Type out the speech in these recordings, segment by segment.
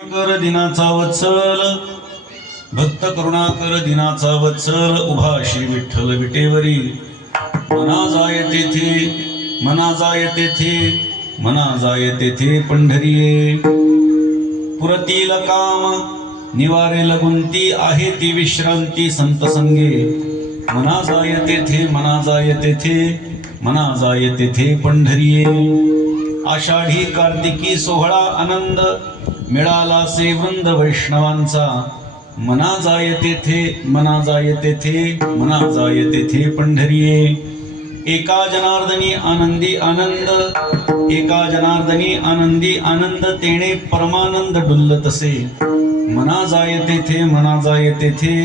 कर दिनाचा वत्सल भक्त करुणाकर दिनाचा वत्सल उभा श्री विठ्ठल विटेवरी मना जाय तेथे मना जाय तेथे मना जाय तेथे पंढरीये पुरतील काम निवारे लगुंती आहे ती विश्रांती संत संगे मना जाय तेथे मना जाय तेथे मना जाय तेथे पंढरीये आषाढी कार्तिकी सोहळा आनंद मिळाला से वृंद वैष्णवांचा मना जाय तेथे मना जाय तेथे मना जाय तेथे पंढरीये एका जनार्दनी आनंदी आनंद एका जनार्दनी आनंदी आनंद तेणे परमानंद डुल्ल तसे मना जाय तेथे मना जाय तेथे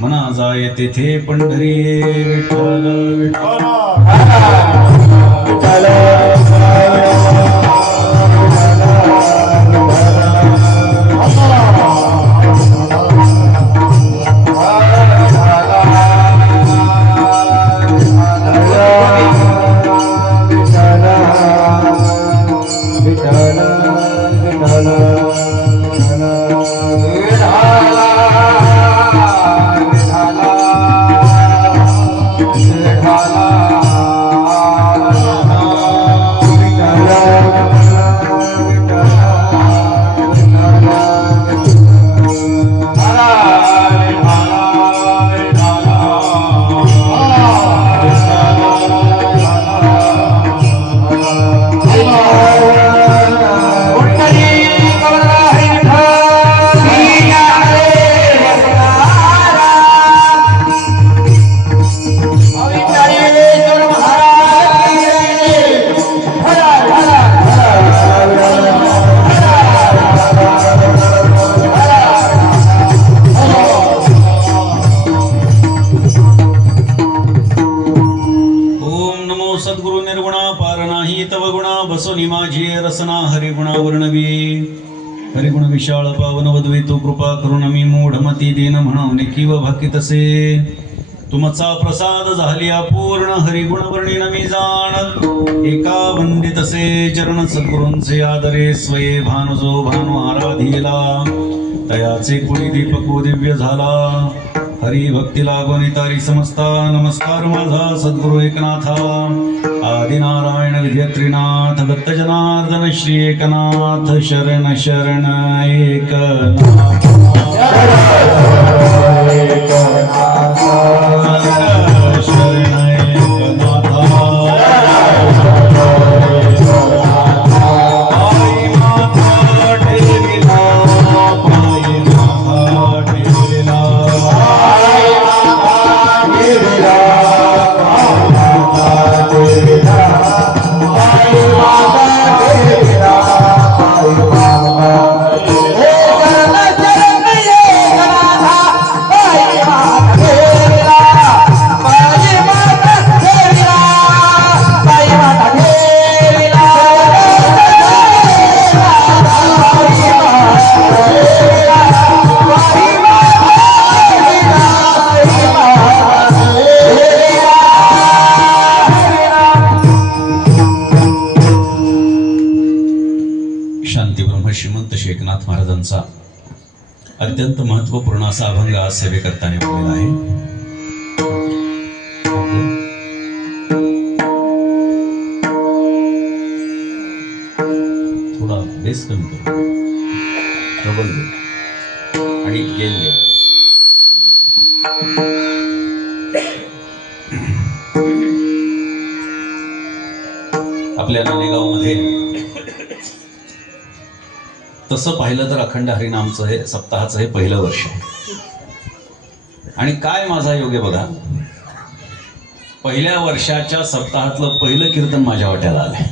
मना जाय तेथे पंढरीये विठ्ठल सद्गुरु निर्गुणा पार नाही तव गुणा बसोनी माझी रसना हरिगुणा वर्णवी हरिगुण विशाळ पावन वदवी तू कृपा करून मी मूढमती दीन म्हणून किव भाकितसे तुमचा प्रसाद झाली अपूर्ण हरिगुण वर्णिन मी जाण एका वंदितसे चरण सद्गुरूंचे आदरे स्वये भानु जो भानु आराधिला तयाचे कुळी दीपको दिव्य झाला हरी भक्ती लागोनी तारी समस्ता नमस्कार माझा सद्गुरु एकनाथा आदिनारायण विद्यात्रिनाथ दत्त जनार्दन श्री एकनाथ शरण शरण एकनाथ शरण श्रीमंत शेखनाथ महाराजांचा अत्यंत महत्वपूर्ण असा अभंग आज सेवेकरता निवडलेला आहे. थोडा बेस कमी करू ट्रबल दे आणि गेन दे. आपल्या नाणेगाव मध्ये तसं पाहिलं तर अखंड हरिनामचं हे सप्ताहाचं हे पहिलं वर्ष आहे आणि काय माझा योग आहे बघा. पहिल्या वर्षाच्या सप्ताहातलं पहिलं कीर्तन माझ्या वाट्याला आलंय.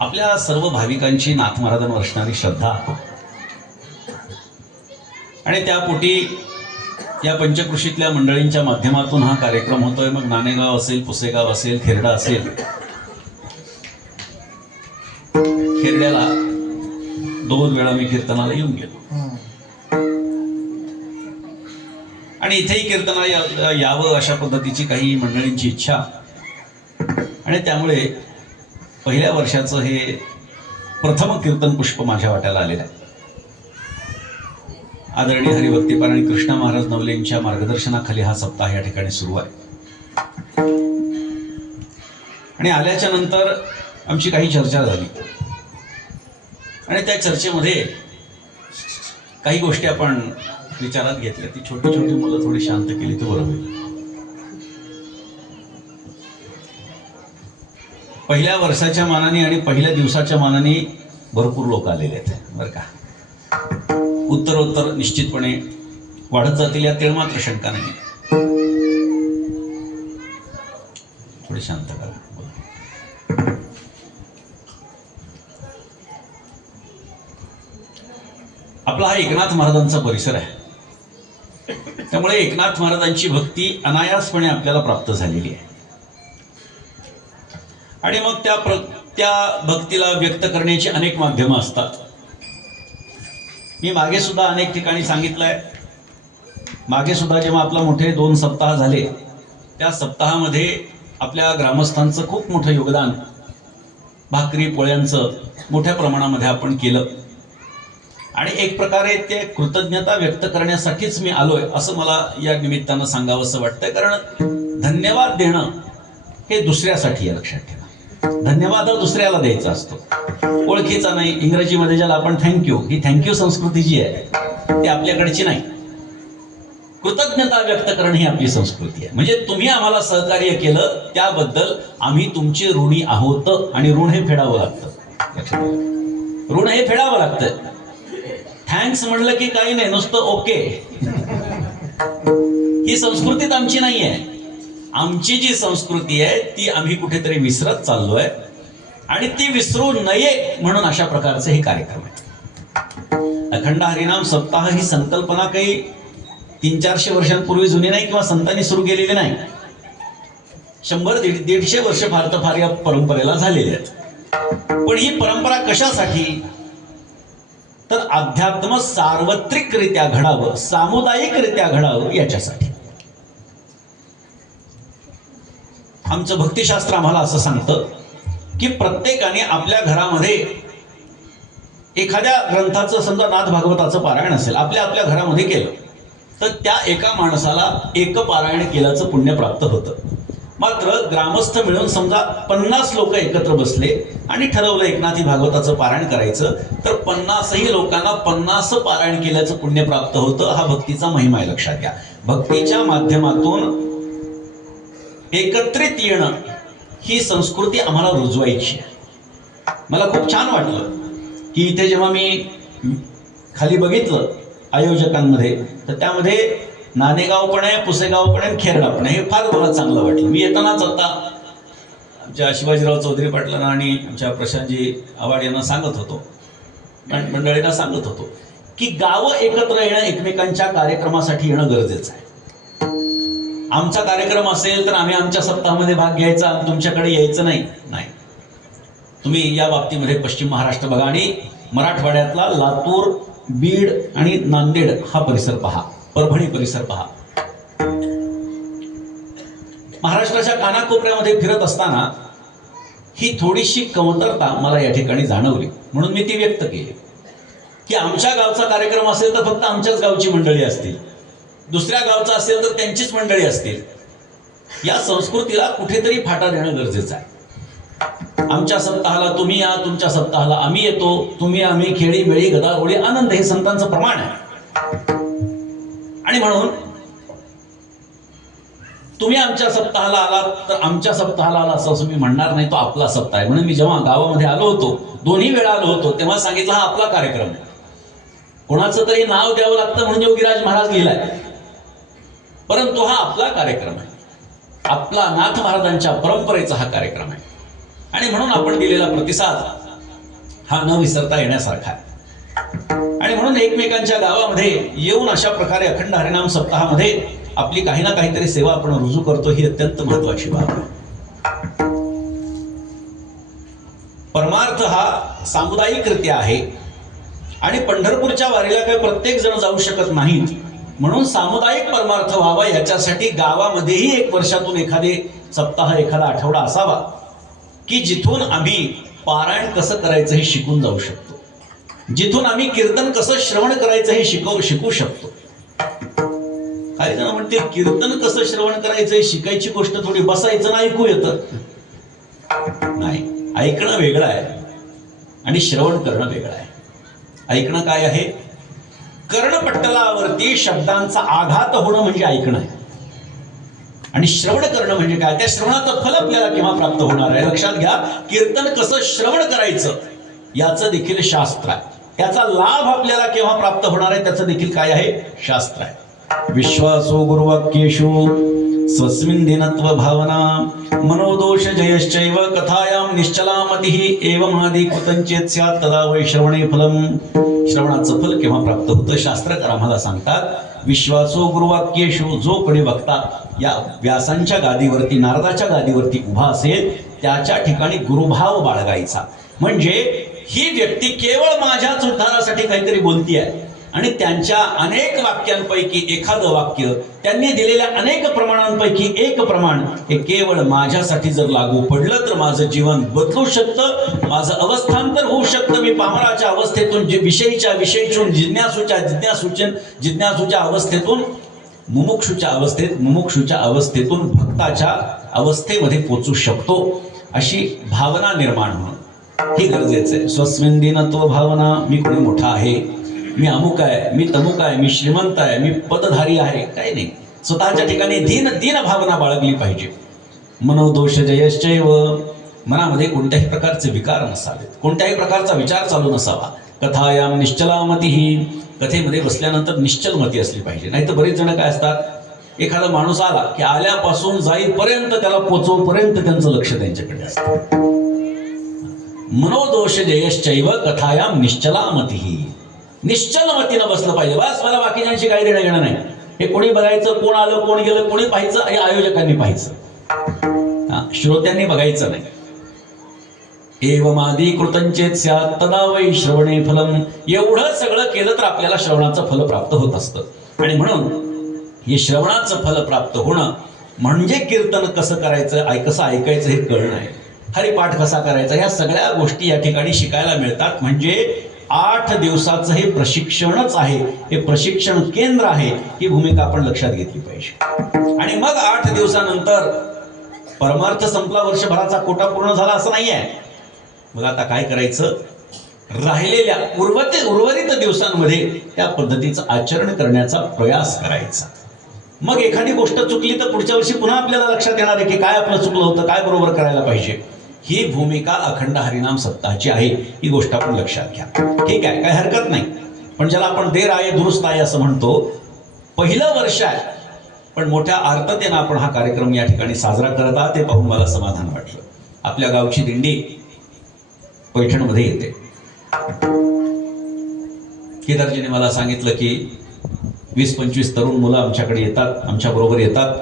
आपल्या सर्व भाविकांची नाथ महाराजांवर असणारी श्रद्धा आणि त्यापोटी या पंचकृषीतल्या मंडळींच्या माध्यमातून हा कार्यक्रम होतोय. मग नाणेगाव असेल, पुसेगाव असेल, खेरडा असेल. खेरड्याला 2 वेळा मी कीर्तनाला येऊन गेलो आणि इथेही कीर्तनाला यावं अशा पद्धतीची काही मंडळींची इच्छा आणि त्यामुळे पहिल्या वर्षाचं हे प्रथम कीर्तन पुष्प माझ्या वाट्याला आलेलं आहे. आदरणीय हरिभक्तीपरायण कृष्णा महाराज नवले यांच्या मार्गदर्शनाखाली हा सप्ताह या ठिकाणी सुरू आहे. आणि आल्याच्या नंतर आमची काही चर्चा झाली आणि त्या चर्चेमध्ये काही गोष्टी आपण विचारात घेतल्या. ती छोटी छोटी मुलं थोडी शांत केली तर बरं होईल. पहिल्या वर्षाच्या मानाने आणि पहिल्या दिवसाच्या मानाने भरपूर लोक आलेले आहेत बरं का. उत्तरोत्तर निश्चितपणे वाढत जातील या तेळ मात्र शंका नाही. थोडी शांत करा. आपला हा एकनाथ महाराजांचा परिसर आहे, त्यामुळे एकनाथ महाराजांची भक्ती अनायासपणे आपल्याला प्राप्त झालेली आहे. आणि मग त्या भक्तीला व्यक्त करण्याची अनेक माध्यमं असतात. मी मागे सुद्धा अनेक ठिकाणी सांगितलंय. मागे सुद्धा जेव्हा आपला मोठे 2 सप्ताह झाले, त्या सप्ताहामध्ये आपल्या ग्रामस्थांचं खूप मोठं योगदान, भाकरी पोळ्यांचं मोठ्या प्रमाणामध्ये आपण केलं. आणि एक प्रकारे ते कृतज्ञता व्यक्त करण्यासाठीच मी आलोय असं मला या निमित्तानं सांगावंसं वाटतंय. कारण धन्यवाद देणं हे दुसऱ्यासाठी आहे, लक्षात ठेवा. धन्यवाद हा दुसऱ्याला द्यायचा असतो, ओळखीचा नाही. इंग्रजीमध्ये ज्याला आपण थँक्यू, ही थँक्यू संस्कृती जी आहे ती आपल्याकडची नाही. कृतज्ञता व्यक्त करणं ही आपली संस्कृती आहे. म्हणजे तुम्ही आम्हाला सहकार्य केलं त्याबद्दल आम्ही तुमचे ऋणी आहोत. आणि ऋण हे फेडावं लागतं, ऋण हे फेडावं लागतं. थँक्स म्हणलं की काही नाही, नुसतं ओके. ही संस्कृतीत आमची नाही आहे. आमची जी संस्कृती आहे ती आम्ही कुठेतरी विसरत चाललोय आणि ती विसरू नये म्हणून अशा प्रकारचे हे कार्यक्रम आहेत. अखंड हरिनाम सप्ताह ही संकल्पना काही 300-400 वर्षांपूर्वी जुनी नाही किंवा संतांनी सुरू केलेली नाही. 100-150 वर्ष फार तर फार या परंपरेला झालेली आहेत. पण ही परंपरा कशासाठी? तर अध्यात्म सार्वत्रिकरित्या घडावं, सामुदायिकरित्या घडावं याच्यासाठी. आमचं भक्तिशास्त्र आम्हाला असं सांगतं की प्रत्येकाने आपल्या घरामध्ये एखाद्या ग्रंथाचं, समजा नाथ भागवताचं पारायण असेल, आपल्या घरामध्ये केलं तर त्या एका माणसाला एक पारायण केल्याचं पुण्य प्राप्त होतं. मात्र ग्रामस्थ मिळून समजा 50 लोक एकत्र बसले आणि ठरवलं एकनाथी भागवताचं पारायण करायचं, तर 50ही लोकांना 50 पारायण केल्याचं पुण्य प्राप्त होतं. हा भक्तीचा महिमा आहे, लक्षात घ्या. भक्तीच्या माध्यमातून एकत्रित येणं ही संस्कृती आम्हाला रुजवायची आहे. मला खूप छान वाटलं की इथे जेव्हा मी खाली बघितलं आयोजकांमध्ये, तर त्यामध्ये नाणेगाव पण आहे, पुसेगाव पण आहे, खेरडा पण आहे. हे फार मला चांगलं वाटलं. मी येतानाच आता आमच्या शिवाजीराव चौधरी पाटलांना आणि आमच्या प्रशांतजी आवाड यांना सांगत होतो, मंडळीला सांगत होतो की गावं एकत्र येणं, एकमेकांच्या कार्यक्रमासाठी येणं गरजेचं आहे. आमचा कार्यक्रम असेल तर आम्ही आमच्या सप्ताहामध्ये भाग घ्यायचा, तुमच्याकडे यायचं नाही. तुम्ही या बाबतीमध्ये पश्चिम महाराष्ट्र बघा आणि मराठवाड्यातला लातूर, बीड आणि नांदेड हा परिसर पहा, परभणी परिसर पहा. महाराष्ट्राच्या कानाकोपऱ्यामध्ये फिरत असताना ही थोडीशी कमतरता मला या ठिकाणी जाणवली, म्हणून मी ती व्यक्त केली की आमच्या गावचा कार्यक्रम असेल तर फक्त आमच्याच गावची मंडळी असतील, दुसऱ्या गावचा असेल तर त्यांचीच मंडळी असतील. या संस्कृतीला कुठेतरी फाटा देणं गरजेचं आहे. आमच्या सप्ताहाला तुम्ही या, तुमच्या सप्ताहाला आम्ही येतो, तुम्ही आम्ही, खेळी मेळी गदागोळी आनंद, हे संतांचं प्रमाण आहे. आणि म्हणून तुम्ही आमच्या सप्ताहाला आलात तर आमच्या सप्ताहाला आला असं मी म्हणणार नाही, तो आपला सप्ताह आहे. म्हणून मी जेव्हा गावामध्ये आलो होतो, 2ही वेळा आलो होतो, तेव्हा सांगितलं हा आपला कार्यक्रम आहे. कोणाचं तरी नाव द्यावं लागतं म्हणून योगीराज महाराज लिहिलाय, परंतु हा आपला कार्यक्रम आहे, आपला नाथ महाराजांच्या परंपरेचा हा कार्यक्रम आहे. आणि म्हणून आपण दिलेला प्रतिसाद हा न विसरता येण्यासारखा आहे. आणि म्हणून एकमेकांच्या गावामध्ये येऊन अशा प्रकारे अखंड हरिनाम सप्ताहामध्ये आपली काही ना काहीतरी सेवा आपण रुजू करतो, ही अत्यंत महत्वाची बाब आहे. परमार्थ हा सामुदायिकरित्या आहे आणि पंढरपूरच्या वारीला काही प्रत्येक जण जाऊ शकत नाहीत, म्हणून सामुदायिक परमार्थ व्हावा याच्यासाठी गावामध्येही 1 वर्षातून एखादे सप्ताह, एखादा आठवडा असावा. की जिथून आम्ही पारायण कसं करायचं हे शिकून जाऊ शकतो, जिथून आम्ही कीर्तन कसं श्रवण करायचं हे शिकू शकतो. काही जण म्हणतील कीर्तन कसं श्रवण करायचं हे शिकायची गोष्ट थोडी, बसायचं ना ऐकू येतं. नाही, ऐकणं वेगळं आहे आणि श्रवण करणं वेगळं आहे. ऐकणं काय आहे? कर्णपटलावरती शब्दांचा आघात होणं म्हणजे ऐकणं आहे. आणि श्रवण करणं म्हणजे काय? त्या श्रवणाचं फल आपल्याला केव्हा प्राप्त होणार आहे? लक्षात घ्या, कीर्तन कसं श्रवण करायचं याचं देखील शास्त्र आहे. त्याचा लाभ आपल्याला केव्हा प्राप्त होणार आहे त्याचं देखील काय आहे? शास्त्र आहे. विश्वासो गुरुवाक्येषु स्वस्मिन् दीनत्व भावना मनोदोष जयश्चैव कथायां निश्चला मतिः एवमादि कृतंचेत स्यात् तदा वै श्रवणे फलम. श्रवणाचं फल केव्हा प्राप्त होतं? शास्त्रकार आम्हाला सांगतात, विश्वासो गुरुवाक्येषु, जो कोणी वक्ता या व्यासांच्या गादीवरती, नारदाच्या गादीवरती उभा असेल त्याच्या ठिकाणी गुरुभाव बाळगायचा. म्हणजे ही व्यक्ती केवळ माझ्याच उद्धारासाठी काहीतरी बोलती आहे आणि त्यांच्या अनेक वाक्यांपैकी एखादं वाक्य, त्यांनी दिलेल्या अनेक प्रमाणांपैकी एक प्रमाण हे केवळ माझ्यासाठी जर लागू पडलं तर माझं जीवन बदलू शकतं, माझं अवस्थांतर होऊ शकतं. मी पामराच्या अवस्थेतून विषयीतून जिज्ञासूच्या अवस्थेतून मुमुक्षुच्या अवस्थेतून भक्ताच्या अवस्थेमध्ये पोचू शकतो. अशी भावना निर्माण होणं ही गरजेचं आहे. स्वस्मिन् दीनत्व भावना, मी कोणी मोठा आहे, मी अमुक आहे, मी तमुक आहे, मी श्रीमंत आहे, मी पदधारी आहे, काही नाही. स्वतःच्या ठिकाणी दीन भावना बाळगली पाहिजे. मनोदोष जयश्चैव, मनामध्ये कोणत्याही प्रकारचे विकार नसावेत, कोणत्याही प्रकारचा विचार चालू नसावा. कथायां निश्चला मतिः, कथेमध्ये बसल्यानंतर निश्चल मती असली पाहिजे. नाही तर बरेच जण काय असतात, एखादा माणूस आला की आल्यापासून जाईपर्यंत त्याला पोचवपर्यंत त्यांचं लक्ष त्यांच्याकडे असतं. मनोदोष जयश्चैव कथायां निश्चला मतिः, निश्चल मतीनं बसलं पाहिजे. बस मला बाकीच्यांशी काही देणं घेणं नाही. हे कोणी बघायचं, कोण आलं कोण गेलं कोणी पाहायचं, हे आयोजकांनी पाहायचं, श्रोत्यांनी बघायचं नाही. एवमादि कृतंचेत स्यात् तदा वै श्रवणे फलम. एवढं सगळं केलं तर आपल्याला श्रवणाचं फल प्राप्त होत असतं. आणि म्हणून हे श्रवणाचं फल प्राप्त होणं म्हणजे कीर्तन कसं करायचं, कसं ऐकायचं हे कळणं आहे. हरिपाठ कसा करायचा, ह्या सगळ्या गोष्टी या ठिकाणी शिकायला मिळतात. म्हणजे 8 दिवसाचं हे प्रशिक्षणच आहे, हे प्रशिक्षण केंद्र आहे. ही भूमिका आपण लक्षात घेतली पाहिजे. आणि मग 8 दिवसानंतर परमार्थ संपला, वर्षभराचा कोटा पूर्ण झाला असं नाही आहे. मग आता काय करायचं? राहिलेल्या उर्वरित दिवसांमध्ये त्या पद्धतीचं आचरण करण्याचा प्रयास करायचा. मग एखादी गोष्ट चुकली तर पुढच्या वर्षी पुन्हा आपल्याला लक्षात येणार आहे की काय आपलं चुकलं होतं, काय बरोबर करायला पाहिजे. ही भूमिका अखंड हरिनाम सप्ताहाची आहे. ही गोष्ट आपण लक्षात घ्या. ठीक आहे, काही हरकत नाही. पण ज्याला आपण देर आहे दुरुस्त आहे असं म्हणतो, पहिलं वर्ष आहे पण मोठ्या आर्ततेनं आपण हा कार्यक्रम या ठिकाणी साजरा करत आहात, ते पाहून मला समाधान वाटलं. आपल्या गावची दिंडी पैठणमध्ये येते. केदारजीने मला सांगितलं की 20-25 तरुण मुलं आमच्याकडे येतात, आमच्या बरोबर येतात.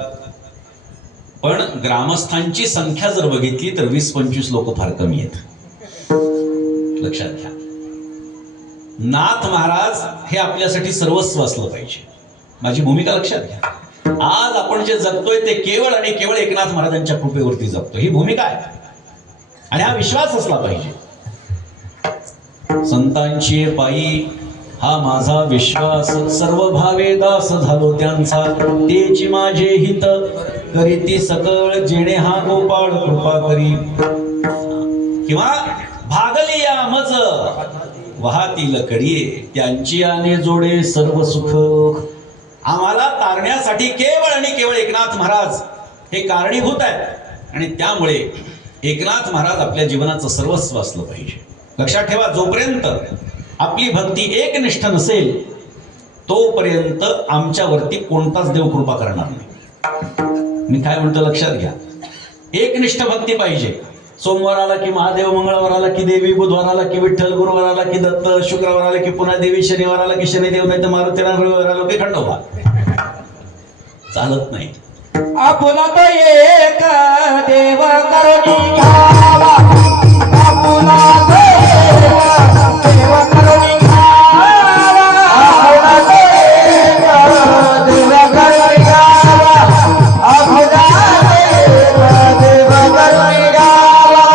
पण ग्रामस्थांची संख्या जर बघितली तर 20-25 लोक फार कमी आहेत. लक्षात घ्या, नाथ महाराज हे आपल्यासाठी सर्वस्व असलं पाहिजे. माझी भूमिका लक्षात घ्या. आज आपण जे जगतोय ते केवळ आणि केवळ एकनाथ महाराजांच्या कृपेवरती जगतो, ही भूमिका आहे. आणि हा विश्वास असला पाहिजे. संतांची पायी हा माझा विश्वास, सर्व भावे दास झालो त्यांचा, तेची माझे हित करीती सकळ, जेणे हा गोपाळ कृपा करी. किंवा भागली या मज वाहतील कडिये, त्यांची आने जोडे सर्व सुख. आम्हाला तारण्यासाठी केवळ आणि केवळ एकनाथ महाराज हे कारणीभूत आहेत. आणि त्यामुळे एकनाथ महाराज आपल्या जीवनाचं सर्वस्व असलं पाहिजे. लक्षात ठेवा, जोपर्यंत आपली भक्ती एकनिष्ठ नसेल तोपर्यंत आमच्यावरती कोणताच देव कृपा करणार नाही. मी काय म्हणतो लक्षात घ्या. एकनिष्ठ भक्ती पाहिजे. सोमवार आला की महादेव, मंगळवार आला की देवी, बुधवार आला की विठ्ठल, गुरुवार आला की दत्त, शुक्रवार आला की पुन्हा देवी, शनिवार आला की शनिदेव, नाही तर मारुतीला, रविवार आला की खंडोबा. चालत नाही. आपण तो एक देव करुणी घ्यावा, आपण देव करुणी घ्यावा, आपण देव करुणी घ्यावा, आपण देव करुणी घ्यावा.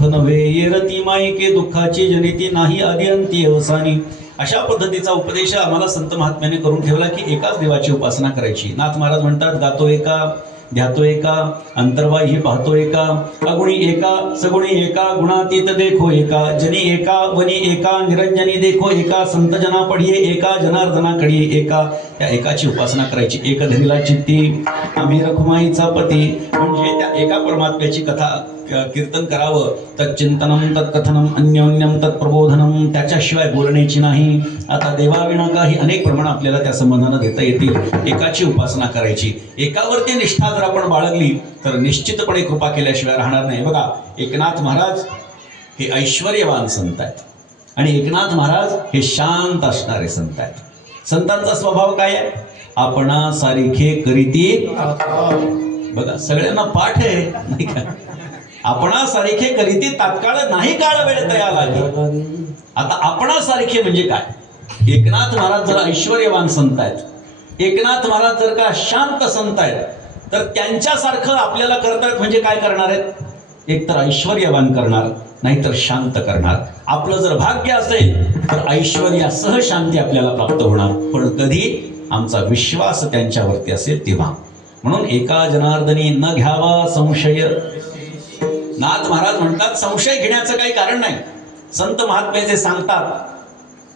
सुख नव्हे येरती माईके दुःखाची जनिती नाही आदी अंती अवसानी. अशा पद्धतीचा उपदेश आम्हाला संत महात्म्याने करून ठेवला की एकाच देवाची उपासना करायची. नाथ महाराज म्हणतात, गातो एका, ध्यातो एका, अंतर्बाह्य पाहतो एका, अगुणी एका, सगुणी एका, गुणातीत देखो एका, जनी एका, वनी एका, निरंजनी देखो एका, संत जना पढिये एका, जनार्दना कडिये एका. त्या एकाची उपासना करायची. एक धरिला चित्ती आम्ही रखुमाईचा पती, म्हणजे त्या एका परमात्म्याची कथा कीर्तन करावं. तच्चिंतनम तत्कथनम अन्योन्यम तत्प्रबोधनम, त्याच्याशिवाय बोलण्याची नाही. आता देवाविना काही अनेक प्रमाण आपल्याला त्या संबंधानं देता येतील. एकाची उपासना करायची. एकावरती निष्ठा जर आपण बाळगली तर निश्चितपणे कृपा केल्याशिवाय राहणार नाही. बघा, एकनाथ महाराज हे ऐश्वर्यवान संत आहेत आणि एकनाथ महाराज हे शांत असणारे संत आहेत. संतांचा स्वभाव काय आहे? आपणा सारिखे करीती. बघा, सगळ्यांना पाठ आहे नाही का? आपणा सारिखे करीती तात्काळ नाही काळ वेळ तया लागे. आता आपणा सारखे म्हणजे काय? एकनाथ महाराज जर ऐश्वर्यवान संत आहेत, एकनाथ महाराज जर का शांत संत आहेत, तर त्यांच्यासारखं आपल्याला करतात म्हणजे काय करणार आहेत? एक तर ऐश्वर्यवान करणार, नाहीतर शांत करणार. आपलं जर भाग्य असेल तर ऐश्वर्यासह शांती आपल्याला प्राप्त होणार, पण कधी? आमचा विश्वास त्यांच्यावरती असेल तेव्हा. म्हणून एका जनार्दनी न घ्यावा संशय. नाथ महाराज म्हणतात, संशय घेण्याचं काही कारण नाही. संत महात्मे जे सांगतात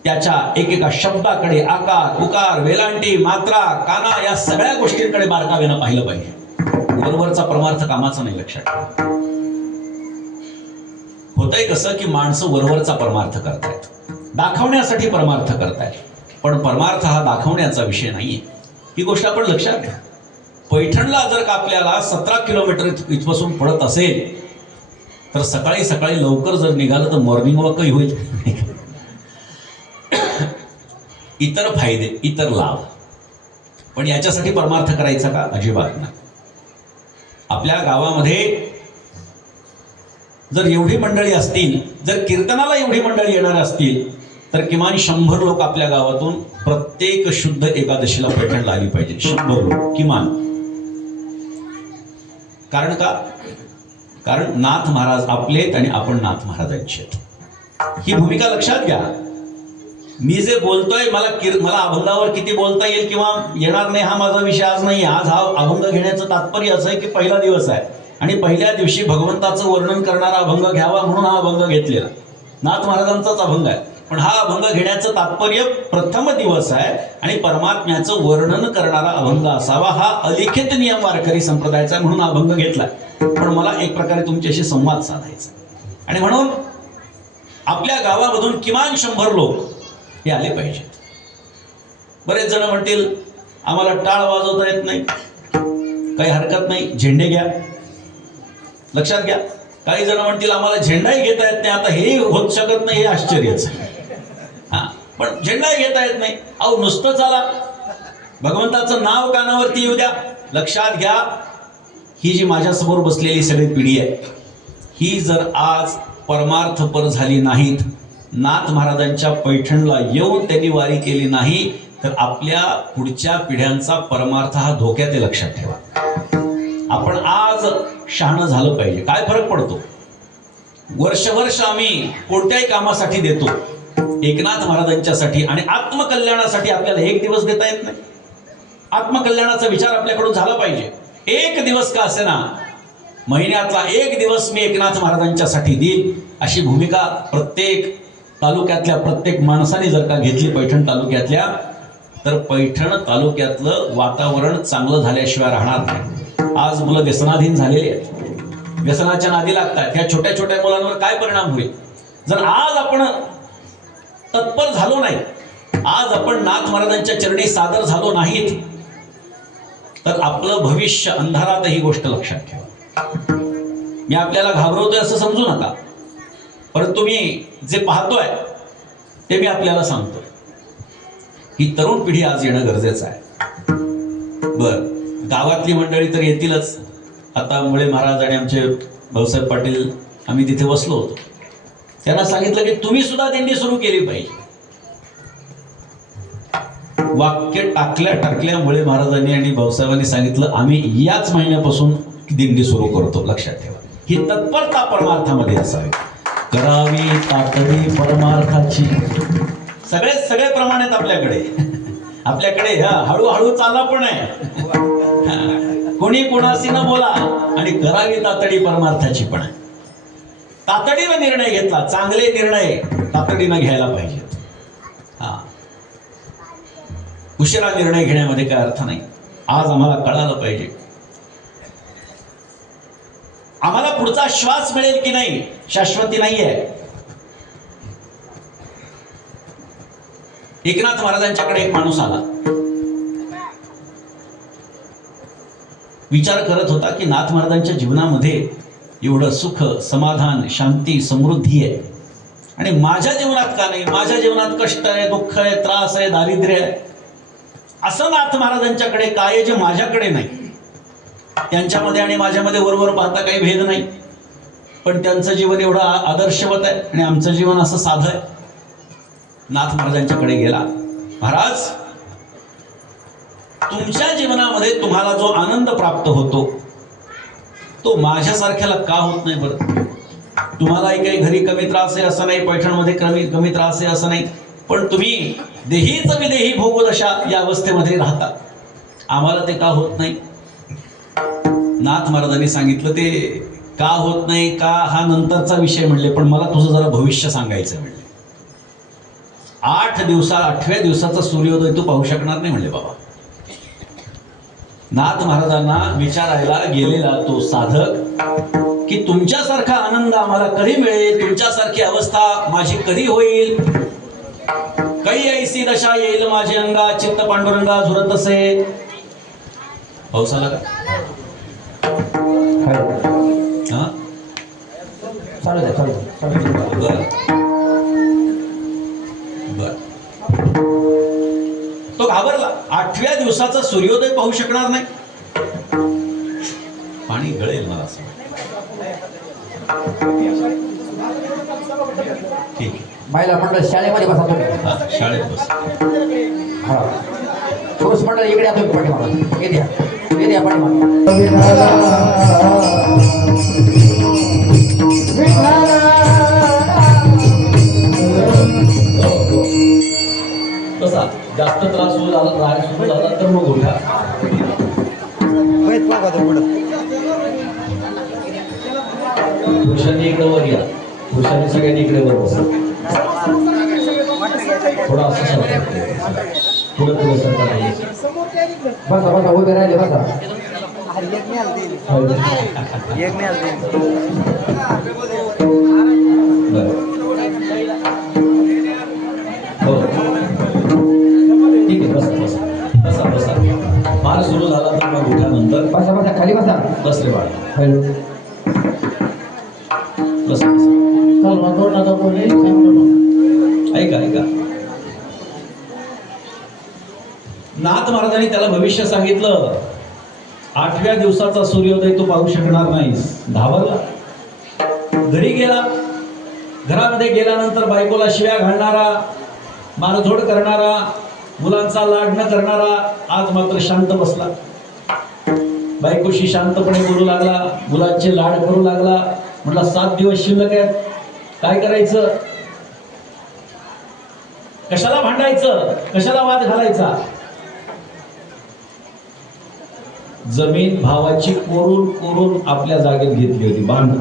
त्याच्या एकेका शब्दाकडे, आकार, उकार, वेलांटी, मात्रा, काना या सगळ्या गोष्टींकडे बारकाव्यानं पाहिलं पाहिजे. वरवरचा परमार्थ कामाचा नाही. लक्षात ठेवा. होतंय कसं की माणसं वरवरचा परमार्थ करतायत, दाखवण्यासाठी परमार्थ करतायत, पण परमार्थ हा दाखवण्याचा विषय नाहीये. ही गोष्ट आपण लक्षात घ्या. पैठणला जर का आपल्याला 17 किलोमीटर इथपासून पडत असेल तर सकाळी सकाळी लवकर जर निघालं तर मॉर्निंग वॉकही होईल. इतर फायदे, इतर लाभ, पण याच्यासाठी परमार्थ करायचा का? अजिबात नाही. आपल्या गावामध्ये जर एवढी मंडळी असतील, जर कीर्तनाला एवढी मंडळी येणार असतील, तर किमान 100 लोक आपल्या गावातून प्रत्येक शुद्ध एकादशीला पैठणला आली पाहिजे. 100 लोक किमान. कारण का? कारण नाथ महाराज आपलेत आणि आपण नाथ महाराजांचे आहेत. ही भूमिका लक्षात घ्या. मी जे बोलतोय, मला अभंगावर किती बोलता येईल किंवा येणार नाही हा माझा विषय आज नाही. आज हा अभंग घेण्याचं तात्पर्य असं आहे की पहिला दिवस आहे आणि पहिल्या दिवशी भगवंताचं वर्णन करणारा अभंग घ्यावा म्हणून हा अभंग घेतलेला. नाथ महाराजांचाच अभंग आहे, पण हा अभंग घेण्याचं तात्पर्य प्रथम दिवस आहे आणि परमात्म्याचं वर्णन करणारा अभंग असावा हा अलिखित नियम वारकरी संप्रदायाचा, म्हणून हा अभंग घेतला. पण मला एक प्रकारे तुमच्याशी संवाद साधायचा आणि म्हणून आपल्या गावामधून किमान 100 लोक हे आले पाहिजेत. बरेच जण म्हणतील आम्हाला टाळ वाजवता येत नाही. काही हरकत नाही, झेंडे घ्या. लक्षात घ्या. काही जण म्हणतील आम्हाला झेंडाही घेता येत नाही. आता हे होत शकत नाही, हे आश्चर्यच. हा, पण झेंडाही घेता येत नाही. अहो नुसतं चाला, भगवंताचं नाव कानावरती येऊ द्या. लक्षात घ्या, ही जी माझ्यासमोर बसलेली सगळी पिढी आहे, ही जर आज परमार्थपर झाली नाहीत, नाथ महाराजांच्या पैठणला येऊन त्यांनी वारी केली नाही, तर आपल्या पुढच्या पिढ्यांचा परमार्थ हा धोक्यात आहे. लक्षात ठेवा. आपण आज शहाणं झालं पाहिजे. काय फरक पडतो? वर्ष आम्ही कोणत्याही कामासाठी देतो, एकनाथ महाराजांच्यासाठी आणि आत्मकल्याणासाठी आपल्याला एक दिवस देता येत नाही. आत्मकल्याणाचा विचार आपल्याकडून झाला पाहिजे. एक दिवस का असेना, महिन्यातला एक दिवस मी एकनाथ महाराजांच्यासाठी देईल, अशी भूमिका प्रत्येक तालुक्यातल्या प्रत्येक माणसाने जर का घेतली पैठण तालुक्यातल्या, तर पैठण तालुक्यातलं वातावरण चांगलं झाल्याशिवाय राहणार नाही. आज मुलं व्यसनाधीन झालेली आहेत, व्यसनाच्या नादी लागतात. ह्या छोट्या छोट्या मुलांवर काय परिणाम होईल जर आज आपण तत्पर झालो नाही, आज आपण नाथ महाराजांच्या चरणी सादर झालो नाहीत, तर आपलं भविष्य अंधारात. ही गोष्ट लक्षात ठेवा. मी आपल्याला घाबरवतोय असं समजू नका, परंतु मी जे पाहतोय ते मी आपल्याला सांगतोय. ही तरुण पिढी आज येणं गरजेचं आहे. गावातली मंडळी तर येतीलच. आता मुळे महाराज आणि आमचे भाऊसाहेब पाटील आम्ही तिथे बसलो होतो. त्यांना सांगितलं की तुम्ही सुद्धा दिंडी सुरू केली पाहिजे. वाक्य टाकल्यामुळे महाराजांनी आणि भाऊसाहेबांनी सांगितलं आम्ही याच महिन्यापासून दिंडी सुरू करतो. लक्षात ठेवा. ही तत्परता परमार्थामध्ये असावी. करावी तातडी परमार्थाची. सगळे प्रमाण आहेत आपल्याकडे हळूहळू चाला पण आहे. कोणी कोणाशी न बोला आणि करावी तातडी परमार्थाची पण आहे. तातडीनं निर्णय घेतला, चांगले निर्णय तातडीनं घ्यायला पाहिजेत. उशिरा निर्णय घेण्यामध्ये काय अर्थ नाही. आज आम्हाला कळालं पाहिजे, आम्हाला पुढचा श्वास मिळेल की नाही शाश्वती नाहीये. एकनाथ महाराजांच्याकडे एक माणूस आला, विचार करत होता की नाथ महाराजांच्या जीवनामध्ये एवढं सुख, समाधान, शांती, समृद्धी आहे आणि माझ्या जीवनात का नाही. माझ्या जीवनात कष्ट आहे, दुःख आहे, त्रास आहे, दारिद्र्य आहे. असं नाथ महाराजांच्याकडे काय आहे जे माझ्याकडे नाही. त्यांच्यामध्ये आणि माझ्यामध्ये वरवर पाहता काही भेद नाही, पण त्यांचं जीवन एवढं आदर्शवत आहे आणि आमचं जीवन असं साधं आहे. नाथ महाराजांच्याकडे गेला, महाराज तुमच्या जीवनामध्ये तुम्हाला जो आनंद प्राप्त होतो तो माझ्यासारख्याला का होत नाही बरं. तुम्हालाही काही घरी कमी त्रास आहे असं नाही, पैठणमध्ये कमी त्रास आहे असं नाही, पण तुम्ही देहीच विदेही भोगदशा या अवस्थेमध्ये राहता, आम्हाला ते का होत नाही. नाथ महाराजांनी सांगितलं ते का होत नाही का हा नंतरचा विषय म्हणले, पण मला तुझं जरा भविष्य सांगायचं म्हणले. 8व्या दिवसाचा सूर्योदय तू पाहू शकणार नाही म्हणले बाबा. नाथ महाराजांना विचारायला गेलेला तो साधक की तुमच्यासारखा आनंद आम्हाला कधी मिळेल, तुमच्यासारखी अवस्था माझी कधी होईल. काही ऐसी दशा येईल माझे अंगा, चित्त पांडुरंगा झुरत असे. पाऊस आला का? बर. तो घाबरला. 8व्या दिवसाचा सूर्योदय पाहू शकणार नाही. पाणी गळेल मला असं. ठीक आहे, महिला मंडळ शाळेमध्ये बसा तुम्ही. शाळेत बस. पुरुष मंडळ इकडे तुम्ही पाठीमागा. हे द्या पाठीमागा. बसा. जास्त त्रास सुरू झाला तर मग उठा. पुरुषांनी इकडे वर या. पुरुषांनी सगळ्यांनी इकडे वर बसा. थोडा असं पुढे सरकार नाही. बसा उभे राहिले बसा. हो ठीक आहे, बसा. फार सुरू झाला तर मग उठ्यानंतर बसा खाली बसा. बस रे बाळा. हॅलो बस. ऐका. नाथ महाराजांनी त्याला भविष्य सांगितलं. 8व्या दिवसाचा सूर्योदय तू पाहू शकणार नाहीस. घाबरला. घरी गेला. घरामध्ये गेल्यानंतर बायकोला शिव्या घालणारा, मारझोड करणारा, मुलांचा लाड न करणारा आज मात्र शांत बसला. बायकोशी शांतपणे बोलू लागला, मुलांचे लाड करू लागला. म्हटला 7 दिवस शिल्लक आहेत, काय करायचं, कशाला भांडायचं, कशाला वाद घालायचा. जमीन भावाची कोरून कोरून आपल्या जागेत घेतली होती. बांध.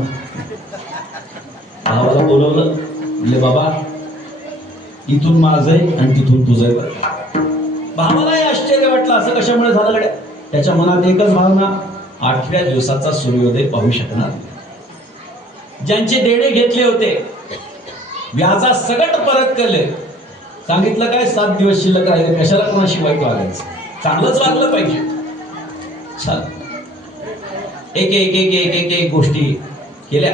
भावाला बोलवलं, म्हणजे बाबा इथून माझं आहे आणि तिथून तुझं आहे. भावालाही आश्चर्य वाटलं, असं कशामुळे झालं गड्या. त्याच्या मनात एकच भावना, 8व्या दिवसाचा सूर्योदय पाहू शकणार. ज्यांचे देणे घेतले होते व्याजा सकट परत केले. सांगितलं काय, 7 दिवस शिल्लक राहिले, कशाला कोणाशी वाईट वागायचं, चांगलंच वागलं पाहिजे. छान. एक गोष्टी केल्या.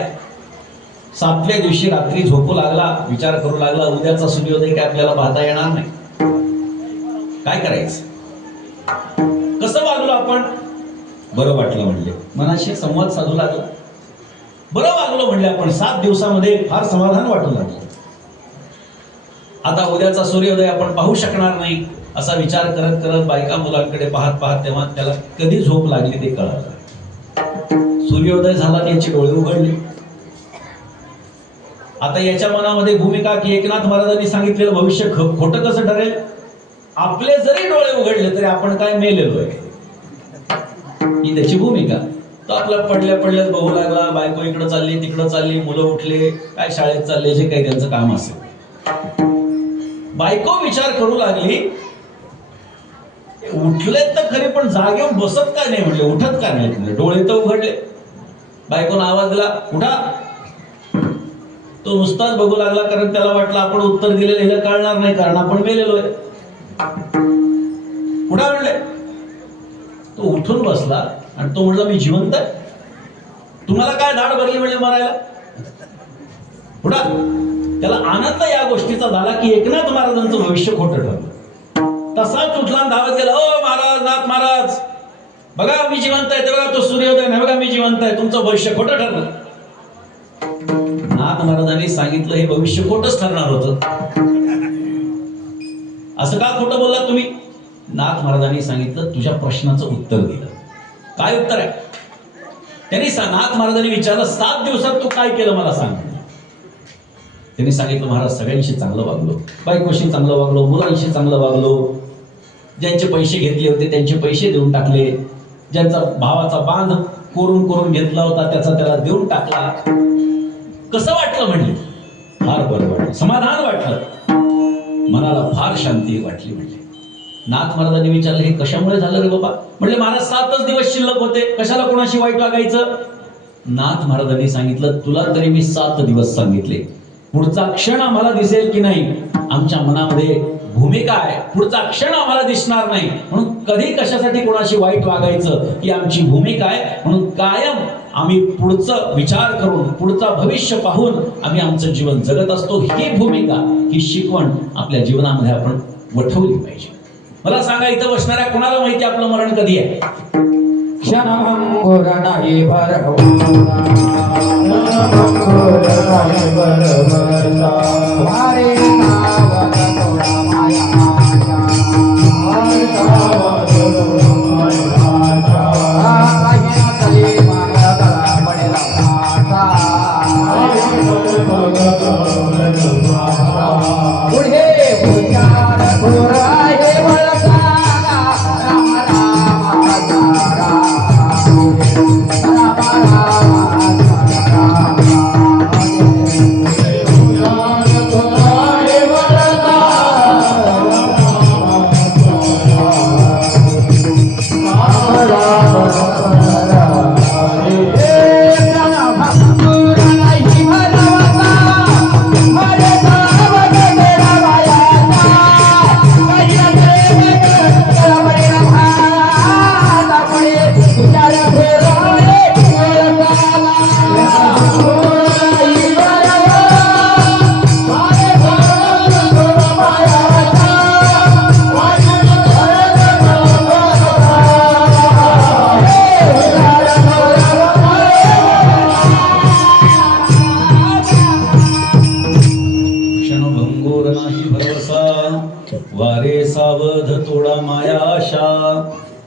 7व्या दिवशी रात्री झोपू लागला, विचार करू लागला, उद्याचा सूर्योदय काय आपल्याला पाहता येणार नाही, काय करायचं, कसं वागलो आपण. बरं वाटलं म्हणले, मनाशी संवाद साधू लागला. बरं वागलो म्हणले आपण. 7 दिवसामध्ये फार समाधान वाटू लागलं. आता उद्याचा सूर्योदय आपण पाहू शकणार नाही असा विचार करत करत बायका मुलांकडे पाहत पाहत तेव्हा त्याला कधी झोप लागली ते कळालं. सूर्योदय झाला आणि यांचे डोळे उघडले. आता याच्या मनामध्ये भूमिका की एकनाथ महाराजांनी सांगितलेलं भविष्य खोटं कसं ठरेल. आपले जरी डोळे उघडले तरी आपण काय मेलेलो आहे, ही त्याची भूमिका. तो आपला पडल्या पडल्याच बघू लागला. बायको इकडं चालली तिकडं चालली, मुलं उठले, काय शाळेत चालले, जे काही त्यांचं काम असेल. बायको विचार करू लागली, उठलेत तर खरे पण जागेवर बसत काय नाही म्हणले, उठत काय नाही म्हणले, डोळे तर उघडले. बायकोनं आवाज दिला, उठा. तो नुसताच बघू लागला, कारण त्याला वाटलं आपण उत्तर दिलेलं हिला कळणार नाही, कारण आपण मेलेलो आहे. उठा म्हणले. तो उठून बसला आणि तो म्हणला, मी जिवंत आहे. तुम्हाला काय धाड भरली म्हणले मरायला, उठा. त्याला आनंद या गोष्टीचा झाला की एकनाथ महाराजांचं भविष्य खोटं ठरलं. तसाच उठला धावत गेला, ओ महाराज, नाथ महाराज, बघा मी जिवंत आहे. ते बघा तो सूर्योदय नाही, बघा मी जिवंत आहे, तुमचं भविष्य खोटं ठरलं. नाथ महाराजांनी सांगितलं हे भविष्य खोटंच ठरणार होतं. असं का खोटं बोललात तुम्ही. नाथ महाराजांनी सांगितलं तुझ्या प्रश्नाचं उत्तर दिलं. काय उत्तर आहे त्यांनी नाथ महाराजांनी विचारलं, 7 दिवसात तू काय केलं मला सांग. त्यांनी सांगितलं, महाराज सगळ्यांशी चांगलं वागलो, बायकोशी चांगलं वागलो, मुलांशी चांगलं वागलो, ज्यांचे पैसे घेतले होते त्यांचे पैसे देऊन टाकले, ज्यांचा भावाचा बांध कोरून घेतला होता त्याचा त्याला देऊन टाकला. कसं वाटलं म्हणले, फार बरं वाटलं, समाधान वाटलं, मनाला फार शांती वाटली म्हणले. नाथ महाराजांनी विचारलं, हे कशामुळे झालं रे बाबा. म्हणले, महाराज 7च दिवस शिल्लक होते, कशाला कोणाशी वाईट वागायचं. नाथ महाराजांनी सांगितलं, तुला तरी मी 7 दिवस सांगितले, पुढचा क्षण आम्हाला दिसेल की नाही, आमच्या मनामध्ये भूमिका आहे, पुढचा क्षण आम्हाला दिसणार नाही, म्हणून कधी कशासाठी कोणाशी वाईट वागायचं ही आमची भूमिका आहे. म्हणून कायम आम्ही पुढचं विचार करून, पुढचा भविष्य पाहून आम्ही आमचं जीवन जगत असतो. ही भूमिका, ही शिकवण आपल्या जीवनामध्ये आपण वठवली पाहिजे. मला सांगा, इथं बसणाऱ्या कोणाला माहिती आपलं मरण कधी आहे. क्षणभंगुर नाही वारे सावध तोडा माया आशा.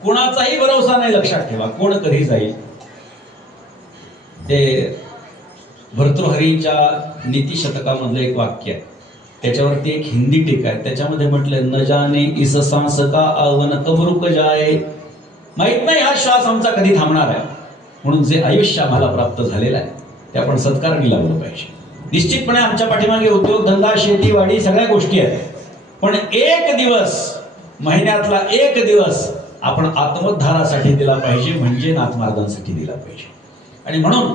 कोणाचाही भरोसा नाही, लक्षात ठेवा, कोण कधी जाईल. ते भर्तृहरीच्या नीती शतकामधलं एक वाक्य आहे, त्याच्यावरती एक हिंदी टीका आहे. त्याच्यामध्ये म्हटलंय, न जाने इस सांस का आवन कब रुक जाए. माहित नाही हा श्वास आमचा कधी थांबणार आहे. म्हणून जे आयुष्य आम्हाला प्राप्त झालेलं आहे ते आपण सत्कारणी लावलं पाहिजे. निश्चितपणे आमच्या पाठीमागे उद्योग धंदा, शेती, वाडी सगळ्या गोष्टी आहेत, पण एक दिवस, महिन्यातला एक दिवस आपण आत्मोद्धारासाठी दिला पाहिजे, म्हणजे नाथ महाराजांसाठी दिला पाहिजे. आणि म्हणून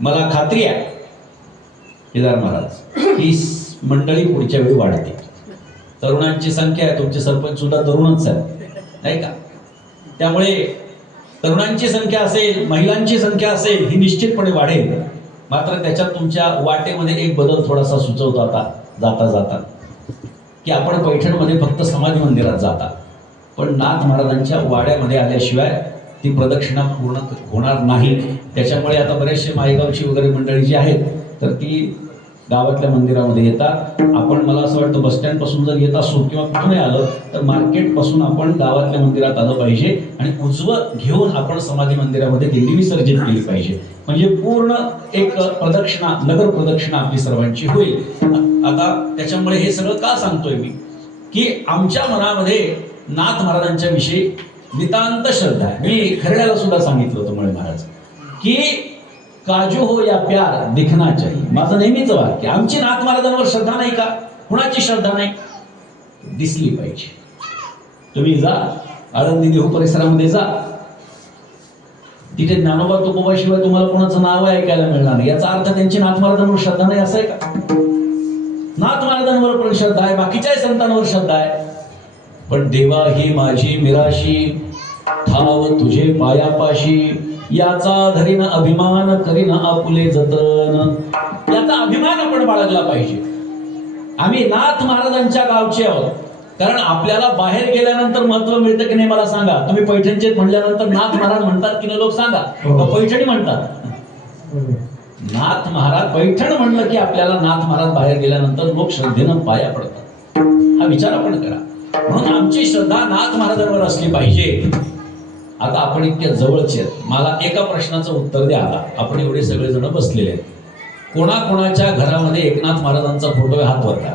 मला खात्री आहे, केदार महाराज, ही मंडळी पुढच्या वेळी वाढते. तरुणांची संख्या आहे, तुमचे सरपंच सुद्धा तरुणच आहेत, नाही का. त्यामुळे तरुणांची संख्या असेल, महिलांची संख्या असेल, ही निश्चितपणे वाढेल. मात्र त्याच्यात तुमच्या वाटेमध्ये एक बदल थोडासा सुचवता जाता की आपण पैठणमध्ये फक्त समाधी मंदिरात जाता, पण नाथ महाराजांच्या वाड्यामध्ये आल्याशिवाय ती प्रदक्षिणा पूर्ण होणार नाही. त्याच्यामुळे आता बरेचसे मायगावची वगैरे मंडळी जी आहेत, तर ती गावातल्या मंदिरामध्ये येतात. आपण मला असं वाटतं बस स्टँड पासून जर येत असू किंवा कुठूनही आलं तर मार्केट पासून आपण गावातल्या मंदिरात आलं पाहिजे आणि उजवं घेऊन आपण समाधी मंदिरामध्ये दिंडी विसर्जित केली पाहिजे. म्हणजे पूर्ण एक प्रदक्षिणा, नगर प्रदक्षिणा आपली सर्वांची होईल. आता त्याच्यामुळे हे सगळं का सांगतोय मी, की आमच्या मनामध्ये नाथ महाराजांच्या विषयी नितांत श्रद्धा आहे. मी खरड्याला सुद्धा सांगितलं होतं मुळे महाराज की काजू हो या प्यार दिखना चाहिए. माझं नेहमीच वाक्य, आमची नाथ महाराजांवर श्रद्धा नाही का? कुणाची श्रद्धा नाही? दिसली पाहिजे. तुम्ही जा आळंदी देहू परिसरामध्ये जा, तिथे ज्ञानोबा तुकोबा शिवाय तुम्हाला कोणाचं नाव ऐकायला मिळणार नाही. याचा अर्थ त्यांची नाथ महाराजांवर श्रद्धा नाही असं आहे का? नाथ महाराजांवर पण श्रद्धा आहे, बाकीच्याही संतांवर श्रद्धा आहे. पण देवा ही माझी मिराशी, ठाव तुझे पायापाशी, याचा धरीन अभिमान करीन आपुले जतन. याचा अभिमान आपण बाळगला पाहिजे. आम्ही नाथ महाराजांच्या गावचे आहोत. कारण आपल्याला बाहेर गेल्यानंतर महत्व मिळतं की नाही मला सांगा. तुम्ही पैठणचे म्हणल्यानंतर नाथ महाराज म्हणतात की नाही लोक सांगा, का पैठणी म्हणतात? नाथ महाराज पैठण म्हणलं की आपल्याला नाथ महाराज बाहेर गेल्यानंतर लोक श्रद्धेनं पाया पडतात. हा विचार आपण करा. म्हणून आमची श्रद्धा नाथ महाराजांवर असली पाहिजे. आता आपण इतक्या जवळचे आहेत, मला एका प्रश्नाचं उत्तर द्या. आता आपण एवढे सगळेजण बसलेले आहेत, कोणाकोणाच्या घरामध्ये एकनाथ महाराजांचा फोटो आहे? हात वर करा.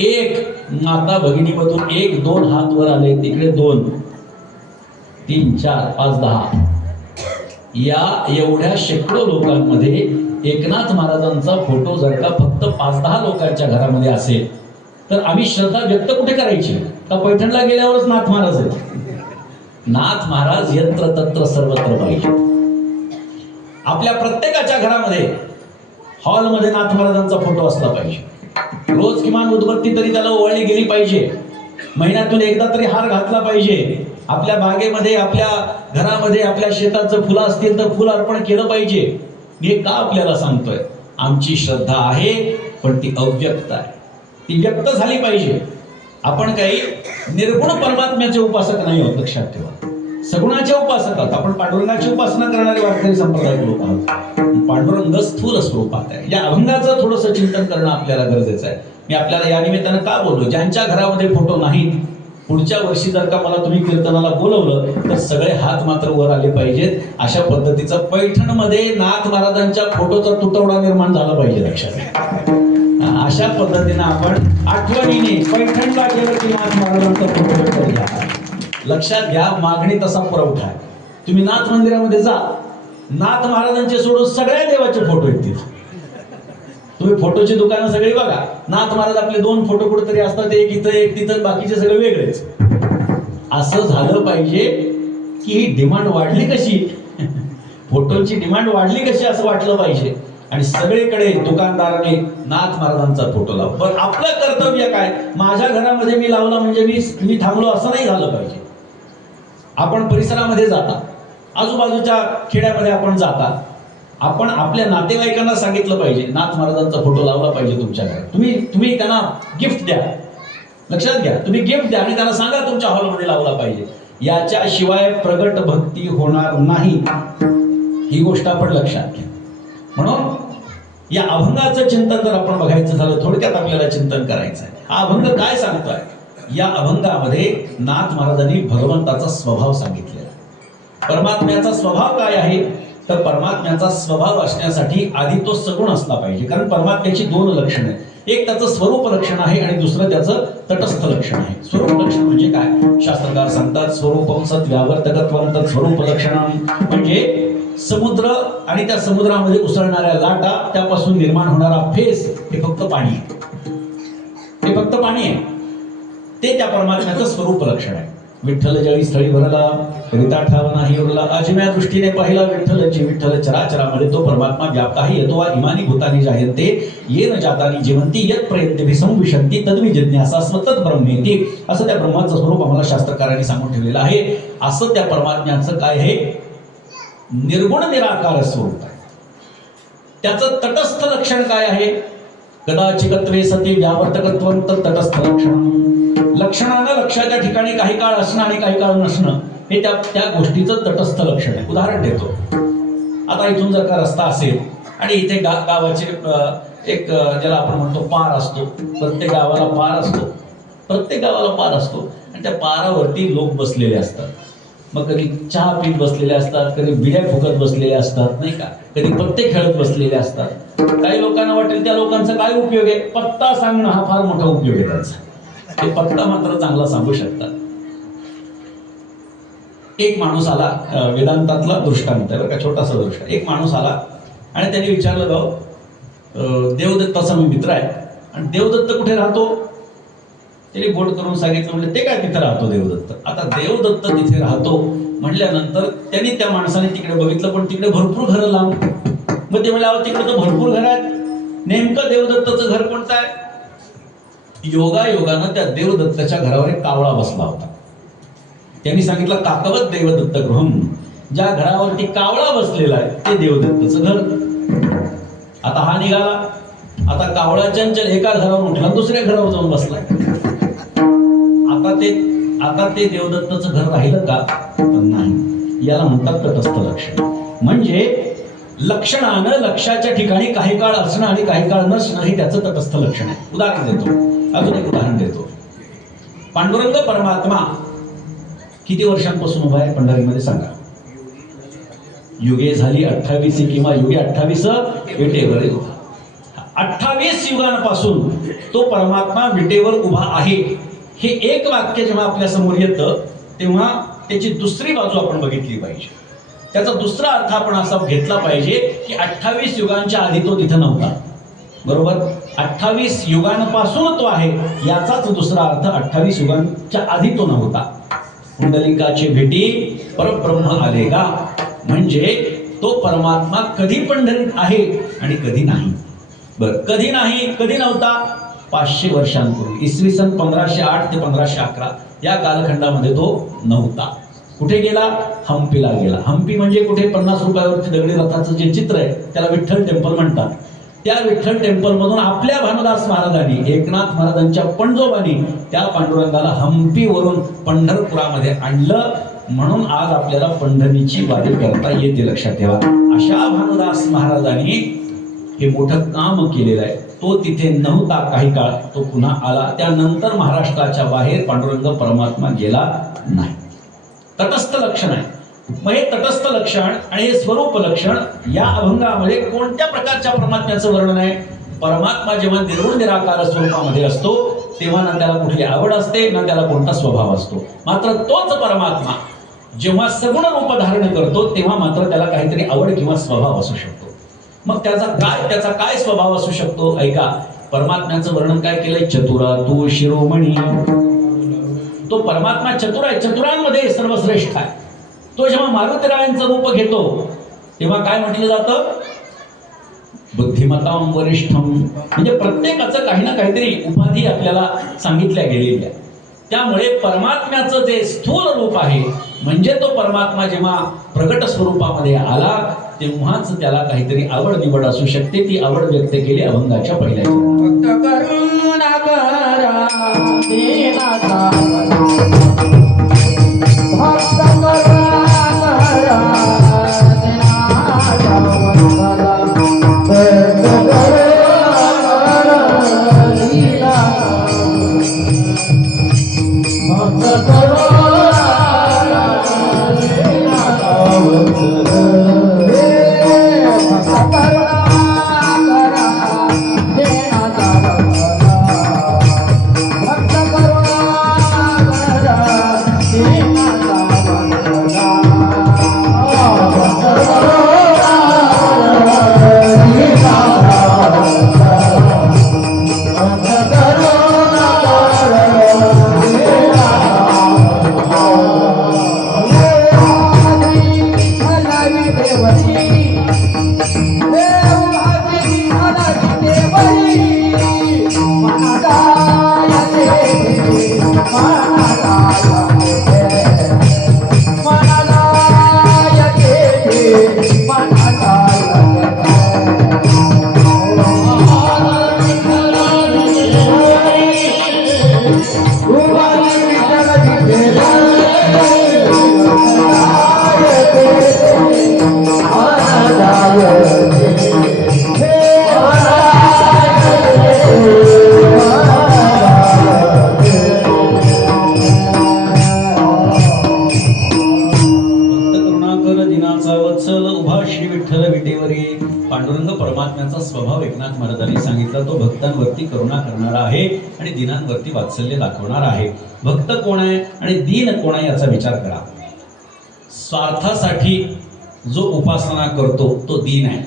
एक माता भगिनीमधून 1 2 हात वर आले, तिकडे 2 3 4 5 10, या एवढ्या शेकडो लोकांमध्ये एकनाथ महाराजांचा फोटो जर का फक्त 5-10 लोकांच्या घरामध्ये असेल तर आम्ही श्रद्धा व्यक्त कुठे करायची? का पैठणला गेल्यावरच नाथ महाराज आहेत? नाथ महाराज यत्र तत्र सर्वत्र पाहिजे. आपल्या प्रत्येकाच्या घरामध्ये हॉलमध्ये नाथ महाराजांचा फोटो असला पाहिजे. रोज किमान उदबत्ती तरी त्याला ओवाळली गेली पाहिजे. महिन्यातून एकदा तरी हार घातला पाहिजे. आपल्या बागेमध्ये, आपल्या घरामध्ये, आपल्या शेताचं फुलं असतील तर फुल अर्पण केलं पाहिजे. हे का आपल्याला सांगतोय? आमची श्रद्धा आहे पण ती अव्यक्त आहे, ती व्यक्त झाली पाहिजे. आपण काही निर्गुण परमात्म्याचे उपासक नाही आहोत, लक्षात ठेवा. सगुणाचे उपासक आहोत. आपण पांडुरंगाची उपासना करणारे वारकरी संप्रदाय लोक आहोत. पांडुरंग स्थूल स्वरूपात आहे. या अभंगाचं थोडंसं चिंतन करणं आपल्याला गरजेचं आहे. मी आपल्याला या निमित्तानं का बोललो? ज्यांच्या घरामध्ये फोटो नाहीत, पुढच्या वर्षी जर का मला तुम्ही कीर्तनाला बोलवलं तर सगळे हात मात्र वर आले पाहिजेत. अशा पद्धतीचा पैठणमध्ये नाथ महाराजांच्या फोटोचा तुटवडा निर्माण झाला पाहिजे, लक्षात. अशा पद्धतीने आपण आठवणीने पैठणला गेलं की नाथ महाराजांचा फोटो घ्या. लक्षात घ्या, मागणी तसा पुरवठा आहे. तुम्ही नाथ मंदिरामध्ये जा, नाथ महाराजांचे सोडून सगळ्या देवाचे फोटो आहेत तिथे. तुम्ही फोटोची दुकानं सगळी बघा, नाथ महाराज आपले 2 फोटो कुठेतरी असतात, एक इथं एक तिथं, बाकीचे सगळे वेगळेच. असं झालं पाहिजे की डिमांड वाढली कशी, फोटोची डिमांड वाढली कशी असं वाटलं पाहिजे. आणि सगळीकडे दुकानदाराने नाथ महाराजांचा फोटो लावला. पण आपलं कर्तव्य काय? माझ्या घरामध्ये मी लावला म्हणजे मी थांबलो असं नाही झालं पाहिजे. आपण परिसरामध्ये जाता, आजूबाजूच्या खेड्यामध्ये आपण जाता, आपण आपल्या नातेवाईकांना सांगितलं पाहिजे नाथ महाराजांचा फोटो लावला पाहिजे तुमच्या घरात. तुम्ही त्यांना गिफ्ट द्या. लक्षात घ्या, तुम्ही गिफ्ट द्या आणि त्यांना सांगा तुमच्या हॉलमध्ये लावला पाहिजे. याच्याशिवाय प्रगट भक्ती होणार नाही, ही गोष्ट आपण लक्षात घ्या. म्हणून या अभंगाचं चिंतन जर आपण बघायचं झालं, थोडक्यात आपल्याला चिंतन करायचं आहे. हा अभंग काय सांगतोय? या अभंगामध्ये नाथ महाराजांनी भगवंताचा स्वभाव सांगितलेला. परमात्म्याचा स्वभाव काय आहे? तर परमात्म्याचा स्वभाव असण्यासाठी आधी तो सगुण असला पाहिजे. कारण परमात्म्याची 2 लक्षणं आहेत. एक त्याचं स्वरूप लक्षण आहे आणि दुसरं त्याचं तटस्थ लक्षण आहे. स्वरूप लक्षण म्हणजे काय? शास्त्रकार सांगतात स्वरूपम सत् व्यावर्तकत्वम तत् स्वरूप लक्षणम. म्हणजे समुद्र आणि त्या समुद्रामध्ये उसळणाऱ्या लाटा, त्यापासून निर्माण होणारा फेस, हे फक्त पाणी आहे. हे फक्त पाणी आहे. ते त्या परमात्म्याचं स्वरूप लक्षण आहे. विठ्ठल जळी स्थळी भरला, करिता ठाव नाही उरला, अजम्या दृष्टीने पाहिला विठ्ठलची विठ्ठल चराचरामध्ये तो परमात्मा व्याप्ताही येतो वा इमानी भूतानी जायन्ते येन जातानी जीवंती यत् प्रयत्ते संविशंती तद्वि जिज्ञासा स्वतत ब्रह्मेती. असं त्या ब्रह्माचं स्वरूप आम्हाला शास्त्रकारांनी सांगून ठेवलेलं आहे. असं त्या परमात्म्याचं काय आहे? निर्गुण निराकार स्वरूप आहे. त्याचं तटस्थ लक्षण काय आहे? कदाचिकत्वे सती व्यावर्तकत्वं तटस्थ लक्षण. लक्षणानं लक्षाच्या ठिकाणी काही काळ असणं आणि काही काळ नसणं, हे त्या गोष्टीचं तटस्थ लक्षण आहे. उदाहरण देतो. आता इथून जर का रस्ता असेल आणि इथे गावाचे एक ज्याला आपण म्हणतो पार असतो, प्रत्येक गावाला पार असतो, प्रत्येक गावाला पार असतो आणि त्या पारावरती लोक बसलेले असतात. मग कधी चहा पीत बसलेले असतात, कधी बिड्या फुकत बसलेले असतात, नाही का, कधी पत्ते खेळत बसलेले असतात. काही लोकांना वाटेल त्या लोकांचा काय उपयोग आहे, पत्ता सांगणं हा फार मोठा उपयोग आहे त्यांचा. ते पत्ता मात्र चांगला सांगू शकतात. एक माणूस आला, वेदांतातला दृष्टांत आहे बरं का, छोटासा दृष्टांत. एक माणूस आला आणि त्याने विचारलं, गाव देवदत्ताचा मी मित्र आहे आणि देवदत्त कुठे राहतो. त्याने बोट करून सांगितलं. म्हणजे ते काय तिथे राहतो देवदत्त. आता देवदत्त तिथे राहतो म्हटल्यानंतर त्यांनी त्या माणसाने तिकडे बघितलं, पण तिकडे भरपूर घरं लांब. मग ते म्हणाले तिकडे तर भरपूर घर आहेत, नेमकं देवदत्ताचं घर कोणतं आहे. योगायोगानं त्या देवदत्ताच्या घरावर एक कावळा बसला होता. त्यांनी सांगितलं, काकवत देवदत्त गृहम, ज्या घरावरती कावळा बसलेला आहे ते देवदत्ताचं घर. आता हा निघाला. आता कावळाच्या एका घरावर उठला, दुसऱ्या घरावर जाऊन बसलाय. आता ते देवदत्ताचं घर राहिलं का, तर नाही. याला म्हणतात तटस्थ लक्षण. म्हणजे लक्षणानं लक्षाच्या ठिकाणी काही काळ असणं आणि काही काळ नसणं हे त्याचं तटस्थ लक्षण आहे. उदाहरण देतो, अजून एक उदाहरण देतो. पांडुरंग परमात्मा किती वर्षांपासून उभा आहे पंढरीमध्ये सांगा. युगे झाली 28 किंवा युगे 28 विटेवर उभा. 28 युगांपासून तो परमात्मा विटेवर उभा आहे. हे एक वाक्य जेव्हा आपल्या समोर येतं तेव्हा त्याची दुसरी बाजू आपण बघितली पाहिजे. त्याचा दुसरा अर्थ आपण असा घेतला पाहिजे की 28 युगांच्या आधी तो तिथं नव्हता. बरोबर. 28 युगांपासून तो आहे याचाच दुसरा अर्थ 28 युगांच्या आधी तो नव्हता. पुंडलिकाची भेटी परब्रह्म आले का, म्हणजे तो परमात्मा कधी पंढरीत आहे आणि कधी नाही. बर, कधी नाही, कधी नव्हता. 500 वर्षांपूर्वी, इसवी सन 1508 ते 1511 या कालखंडामध्ये तो नव्हता. कुठे गेला, हम्पीला गेला. हम्पी म्हणजे कुठे, 50 रुपयावरती दगडी रथाचं जे चित्र आहे त्याला विठ्ठल टेम्पल म्हणतात. त्या विठ्ठल टेम्पल मधून आपल्या भानुदास महाराजांनी, एकनाथ महाराजांच्या पणजोबांनी त्या पांडुरंगाला हम्पीवरून पंढरपुरामध्ये आणलं. म्हणून आज आपल्याला पंढरीची वारी करता येते. लक्षात ठेवा, अशा भानुदास महाराजांनी हे मोठं काम केलेलं आहे. तो तिथे नव्हता काही काळ, तो पुन्हा आला. त्यानंतर महाराष्ट्राच्या बाहेर पांडुरंग परमात्मा गेला नाही. तटस्थ लक्षण आहे. मग हे तटस्थ लक्षण आणि हे स्वरूप लक्षण या अभंगामध्ये कोणत्या प्रकारच्या परमात्म्याचं वर्णन आहे. परमात्मा जेव्हा निर्गुण निराकार स्वरूपामध्ये असतो तेव्हा ना त्याला कुठली आवड असते ना त्याला कोणता स्वभाव असतो. मात्र तोच परमात्मा जेव्हा सगुण रूप धारण करतो तेव्हा मात्र त्याला काहीतरी आवड किंवा स्वभाव असू शकतो. मग त्याचा काय स्वभाव असू शकतो. ऐका, परमात्म्याचं वर्णन काय केलंय. चतुरा तू शिरोमणी. तो परमात्मा चतुर आहे, चतुरांमध्ये सर्वश्रेष्ठ आहे. तो जेव्हा मारुतीरायांचं रूप घेतो तेव्हा काय म्हटलं जातं, बुद्धिमतां वरिष्ठम. म्हणजे प्रत्येकाचं काही ना काहीतरी उपाधी आपल्याला सांगितल्या गेलेल्या. त्यामुळे परमात्म्याचं जे स्थूल रूप आहे म्हणजे तो परमात्मा जेव्हा प्रगट स्वरूपामध्ये आला तेव्हाच त्याला काहीतरी आवड निवड असू शकते. ती आवड व्यक्त केली अभंगाच्या पहिल्या अंतरंग परमात्म्याचा स्वभाव एकनाथ महाराजांनी सांगितला. तो भक्तांवरती करुणा करणारा आहे आणि दीनांवरती वात्सल्य दाखवणार आहे. भक्त कोण आहे आणि दीन कोण आहे याचा विचार करा. स्वार्थासाठी जो उपासना करतो तो दीन आहे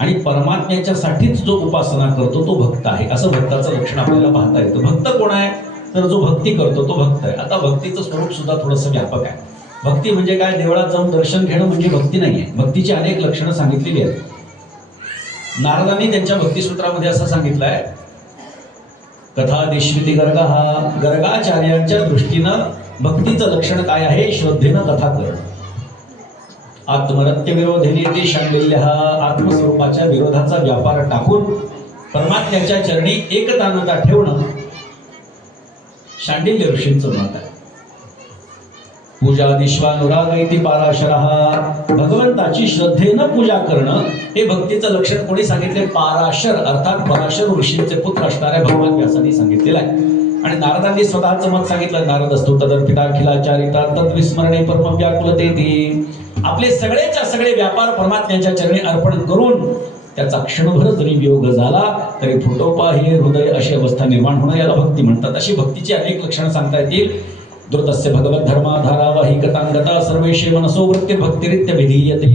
आणि परमात्म्याच्या साठीच जो उपासना करतो तो भक्त आहे. असं भक्ताचं लक्षण आपल्याला पाहता येतं. भक्त कोण आहे तर जो भक्ती करतो तो भक्त आहे. आता भक्तीचं स्वरूप सुद्धा थोडंसं व्यापक आहे. भक्ती म्हणजे काय? देवळात जाऊन दर्शन घेणं म्हणजे भक्ती नाही आहे. भक्तीची अनेक लक्षणं सांगितलेली आहेत. नारदांनी त्यांच्या भक्तिसूत्रामध्ये असं सांगितलं आहे, कथादिश्रुती गर्ग हा गर्गाचार्यांच्या दृष्टीनं भक्तीचं लक्षण काय आहे? श्रद्धेनं कथा करणं. आत्मरत्य विरोधिनी शांडिल्य हा आत्मस्वरूपाच्या विरोधाचा व्यापार टाकून परमात्म्याच्या चरणी एकतानता ठेवणं शांडिल्य ऋषींचं मत आहे. पूजा दिश्वानुराग इति पाराशरः, भगवंताची श्रद्धेनं पूजा करणं हे भक्तीचं लक्षण कोणी सांगितले? पाराशर अर्थात पराशर ऋषींचे पुत्र असणाऱ्या भगवान व्यासांनी सांगितलेलं आहे. आणि नारदांनी स्वतःचं मत सांगितलं. नारदस्तु तदर्पिताखिलाचारिता तद्विस्मरणे परम व्याकुलतेति. आपले सगळेच्या सगळे व्यापार परमात्म्याच्या चरणी अर्पण करून त्याचा क्षणभर जरी वियोग झाला तरी फुटोपा हे हृदय अशी अवस्था निर्माण होणं याला भक्ती म्हणतात. अशी भक्तीची अनेक लक्षणं सांगता येतील. द्रुतस्य भगवत धर्मा धारावाही कथांगता सर्वेशे मनसो वृत्ती भक्तिरित्य विधीयते.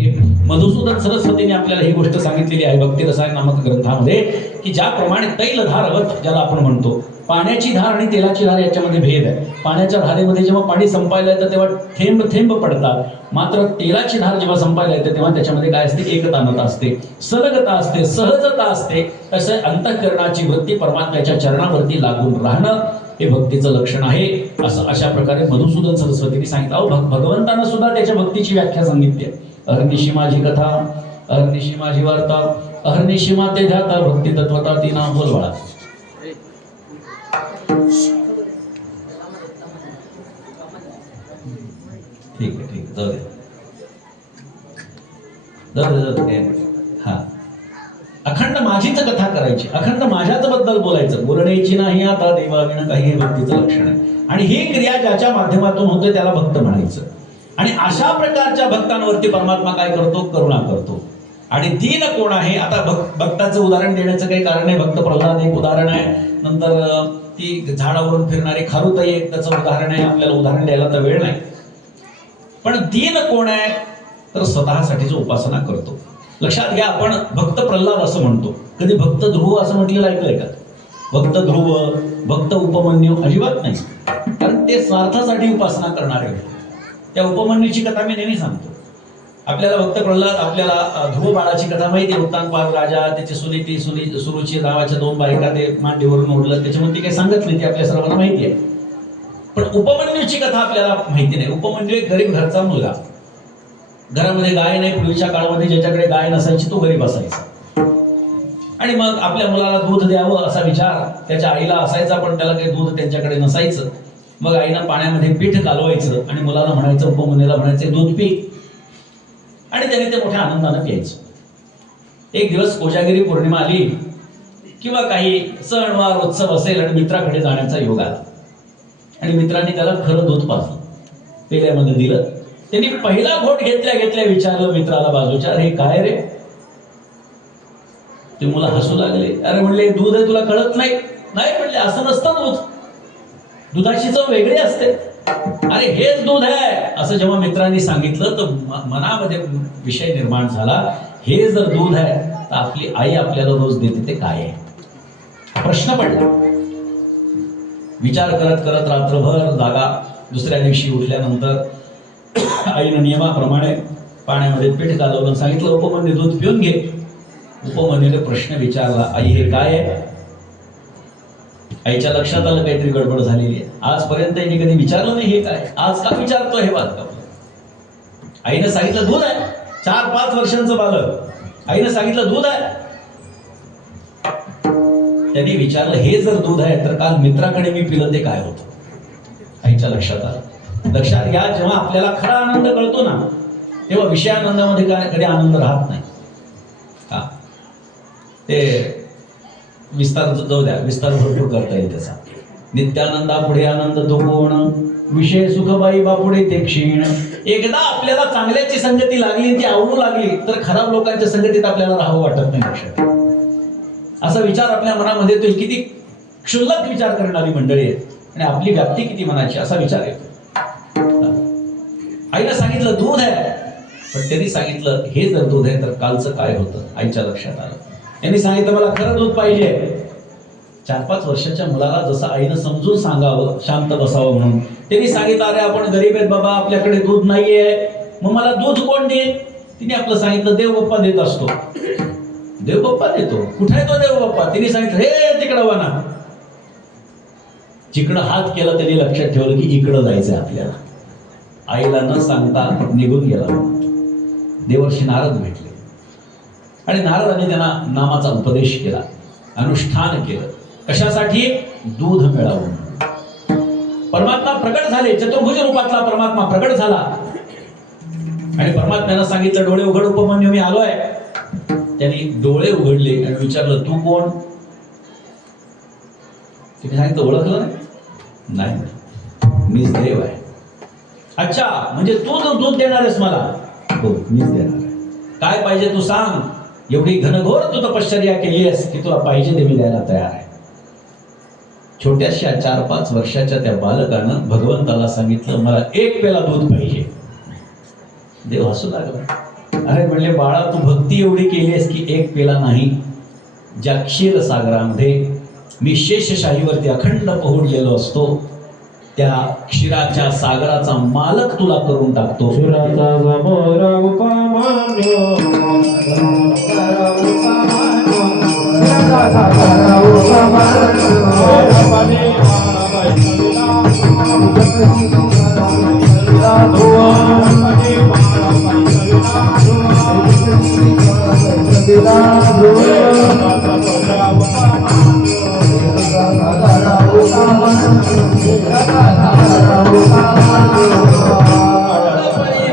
मधुसूदन सरस्वतीने आपल्याला ही गोष्ट सांगितलेली आहे भक्ती रसायन नामक ग्रंथामध्ये की ज्याप्रमाणे तैलधारवत ज्याला आपण म्हणतो, पाण्याची धार आणि तेलाची धार याच्यामध्ये भेद आहे. पाण्याच्या धारेमध्ये जेव्हा पाणी संपायला येतं तेव्हा थेंब थेंब पडतात, मात्र तेलाची धार जेव्हा संपायला येते तेव्हा त्याच्यामध्ये काय असते? एकतानता असते, सलगता असते, सहजता असते. तसं अंतःकरणाची वृत्ती परमात्म्याच्या चरणावरती लागून राहणं हे भक्तीचं लक्षण आहे. असं अशा प्रकारे मधुसूदन सरस्वतीने सांगितलं. अहो भगवंतानं सुद्धा त्याच्या भक्तीची व्याख्या सांगितली आहे. अहर्निशी माझी कथा, अहर्निशी माझी वार्ता, अहर्निशी माते ध्याता, भक्ती तत्वता ती नाम बोलवाळा. ठीक आहे, ठीक आहे, जाऊ दे. हा, अखंड माझीच कथा करायची, अखंड माझ्याच बद्दल बोलायचं, बोलण्याची नाही आता देवाविण काही, हे भक्तीचं लक्षण आहे. आणि ही क्रिया ज्याच्या माध्यमातून होते त्याला भक्त म्हणायचं. आणि अशा प्रकारच्या भक्तांवरती परमात्मा काय करतो? करुणा करतो. आणि दीन कोण आहे? आता भक्ताचं उदाहरण देण्याचं काही कारण नाही. भक्त प्रल्हाद एक उदाहरण आहे. नंतर ती झाडावरून फिरणारी खारुताई एक त्याचं उदाहरण आहे. आपल्याला उदाहरण द्यायला तर वेळ नाही. पण दीन कोण आहे तर स्वतःसाठीच उपासना करतो. लक्षात घ्या, आपण भक्त प्रल्हाद असं म्हणतो, कधी भक्त ध्रुव असं म्हटलेलं ऐकलंय का? भक्त ध्रुव, भक्त उपमन्यू अजिबात नाही. कारण ते स्वार्थासाठी उपासना करणारे होते. त्या उपमन्यूची कथा मी नेहमी सांगतो. आपल्याला भक्त प्रल्हाद, आपल्याला ध्रुव बाळाची कथा माहिती आहे. उत्तानपाद राजा, त्याची सुनीती सुरुची नावाच्या 2 बायका ते मांडीवरून ओढलं, त्याच्यामध्ये काही सांगत नाही, ते आपल्या सर्वांना माहिती आहे. पण उपमन्यूची कथा आपल्याला माहिती नाही. उपमन्यू एक गरीब घरचा मुलगा, घरामध्ये गाय नाही. पूर्वीच्या काळामध्ये ज्याच्याकडे गाय नसायची तो गरीब असायचा. आणि मग आपल्या मुलाला दूध द्यावं असा विचार त्याच्या आईला असायचा, पण त्याला काही दूध त्यांच्याकडे नसायचं. मग आईनं पाण्यामध्ये पीठ कालवायचं आणि मुलाला म्हणायचं, उपमन्यूला म्हणायचं, दूध पी. आणि त्याने ते मोठ्या आनंदानं प्यायचं. एक दिवस कोजागिरी पौर्णिमा आली किंवा काही सणवार उत्सव असेल आणि मित्राकडे जाण्याचा योग आला आणि मित्रांनी त्याला खरं दूध पाजलं, पेल्यामध्ये दिलं. त्यांनी पहिला घोट घेतल्या घेतल्या विचारलं मित्राला बाजूच्या, अरे काय रे? ते मुलं हसू लागले. अरे म्हणले, दूध आहे, तुला कळत नाही? नाही म्हणले, असं नसतं दूध, दुधाची चव वेगळी असते. अरे हेच दूध आहे असं जेव्हा मित्रांनी सांगितलं तर मनामध्ये विषय निर्माण झाला, हे जर दूध आहे तर आपली आई आपल्याला रोज देते ते काय आहे? प्रश्न पडला. विचार करत करत रात्रभर जागा. दुसऱ्या दिवशी उठल्यानंतर आईनं नियमाप्रमाणे पाण्यामध्ये पीठ कालवून सांगितलं, उपमन्यू दूध पिऊन घे. उपमन्यूने प्रश्न विचारला, आई हे काय आहे? आईच्या लक्षात आलं काहीतरी गडबड झालेली आहे. आजपर्यंत हिने कधी विचारलं नाही हे काय, आज का विचारतोय हे बात का? आईनं सांगितलं दूध आहे. 4-5 वर्षांचं बालक, आईनं सांगितलं दूध आहे. त्यांनी विचारलं, हे जर दूध आहे तर काल मित्राकडे मी पिलं ते काय होतं? आईच्या लक्षात आलं. लक्षात घ्या, जेव्हा आपल्याला खरा आनंद कळतो ना तेव्हा विषयानंदामध्ये कधी आनंद राहत नाही. हा, ते विस्तार जाऊ द्या, विस्तार भरपूर करता येईल त्याचा. नित्यानंदा पुढे आनंद तो कोण, विषय सुखबाई बापुढे ते क्षीण. एकदा आपल्याला चांगल्याची संगती लागली, ती आवडू लागली, तर खराब लोकांच्या संगतीत आपल्याला राहावं वाटत नाही. लक्षात असा विचार आपल्या मनामध्ये येतो. किती क्षुल्लक विचार करणारी मंडळी आहे आणि आपली व्याप्ती किती मनाची, असा विचार येतो. आईला सांगितलं दूध आहे, पण त्यांनी सांगितलं हे जर दूध आहे तर कालचं काय होतं. आईच्या लक्षात आलं. त्यांनी सांगितलं मला खरं दूध पाहिजे. 4-5 वर्षाच्या मुलाला जसं आईनं समजून सांगावं, शांत बसावं म्हणून त्यांनी सांगितलं अरे आपण गरीब आहेत बाबा, आपल्याकडे दूध नाहीये, मग मला दूध कोण देईल. तिने आपलं सांगितलं देव बाप्पा देत असतो. देव बाप्पा देतो. कुठे आहे तो देव बाप्पा. तिने सांगितलं हे तिकडं वाना. जिकडं हात केला त्यांनी लक्षात ठेवलं की इकडं जायचंय आपल्याला. आईला न सांगता निघून गेला. देवर्षी नारद भेटले आणि नारदाने त्यांना नामाचा उपदेश केला, अनुष्ठान केलं. कशासाठी. दूध मिळावं. परमात्मा प्रकट झाले. चतुर्भुज रूपातला परमात्मा प्रकट झाला आणि परमात्म्यानं सांगितलं डोळे उघड उपमन्यू मी आलोय. त्यांनी डोळे उघडले आणि विचारलं तू कोण. तिने सांगितलं ओळखलं नाही. मीच देव आहे. अच्छा म्हणजे तू दूध देणार आहेस मला. हो मीच देणार आहे. काय पाहिजे तू सांग. एवढी घनघोर तू तपश्चर्या केली आहेस की तुला पाहिजे ते मी द्यायला तयार आहे. छोट्याशा 4-5 वर्षाच्या त्या बालकानं भगवंताला सांगितलं मला 1 पेला दूध पाहिजे. देव हसू लागला. अरे म्हणले बाळा तू भक्ती एवढी केली आहेस की 1 पेला नाही, ज्या क्षीरसागरामध्ये मी शेषशाहीवरती अखंड पोहोडलेलो असतो त्या क्षीराच्या सागराचा मालक तुला करून टाकतो.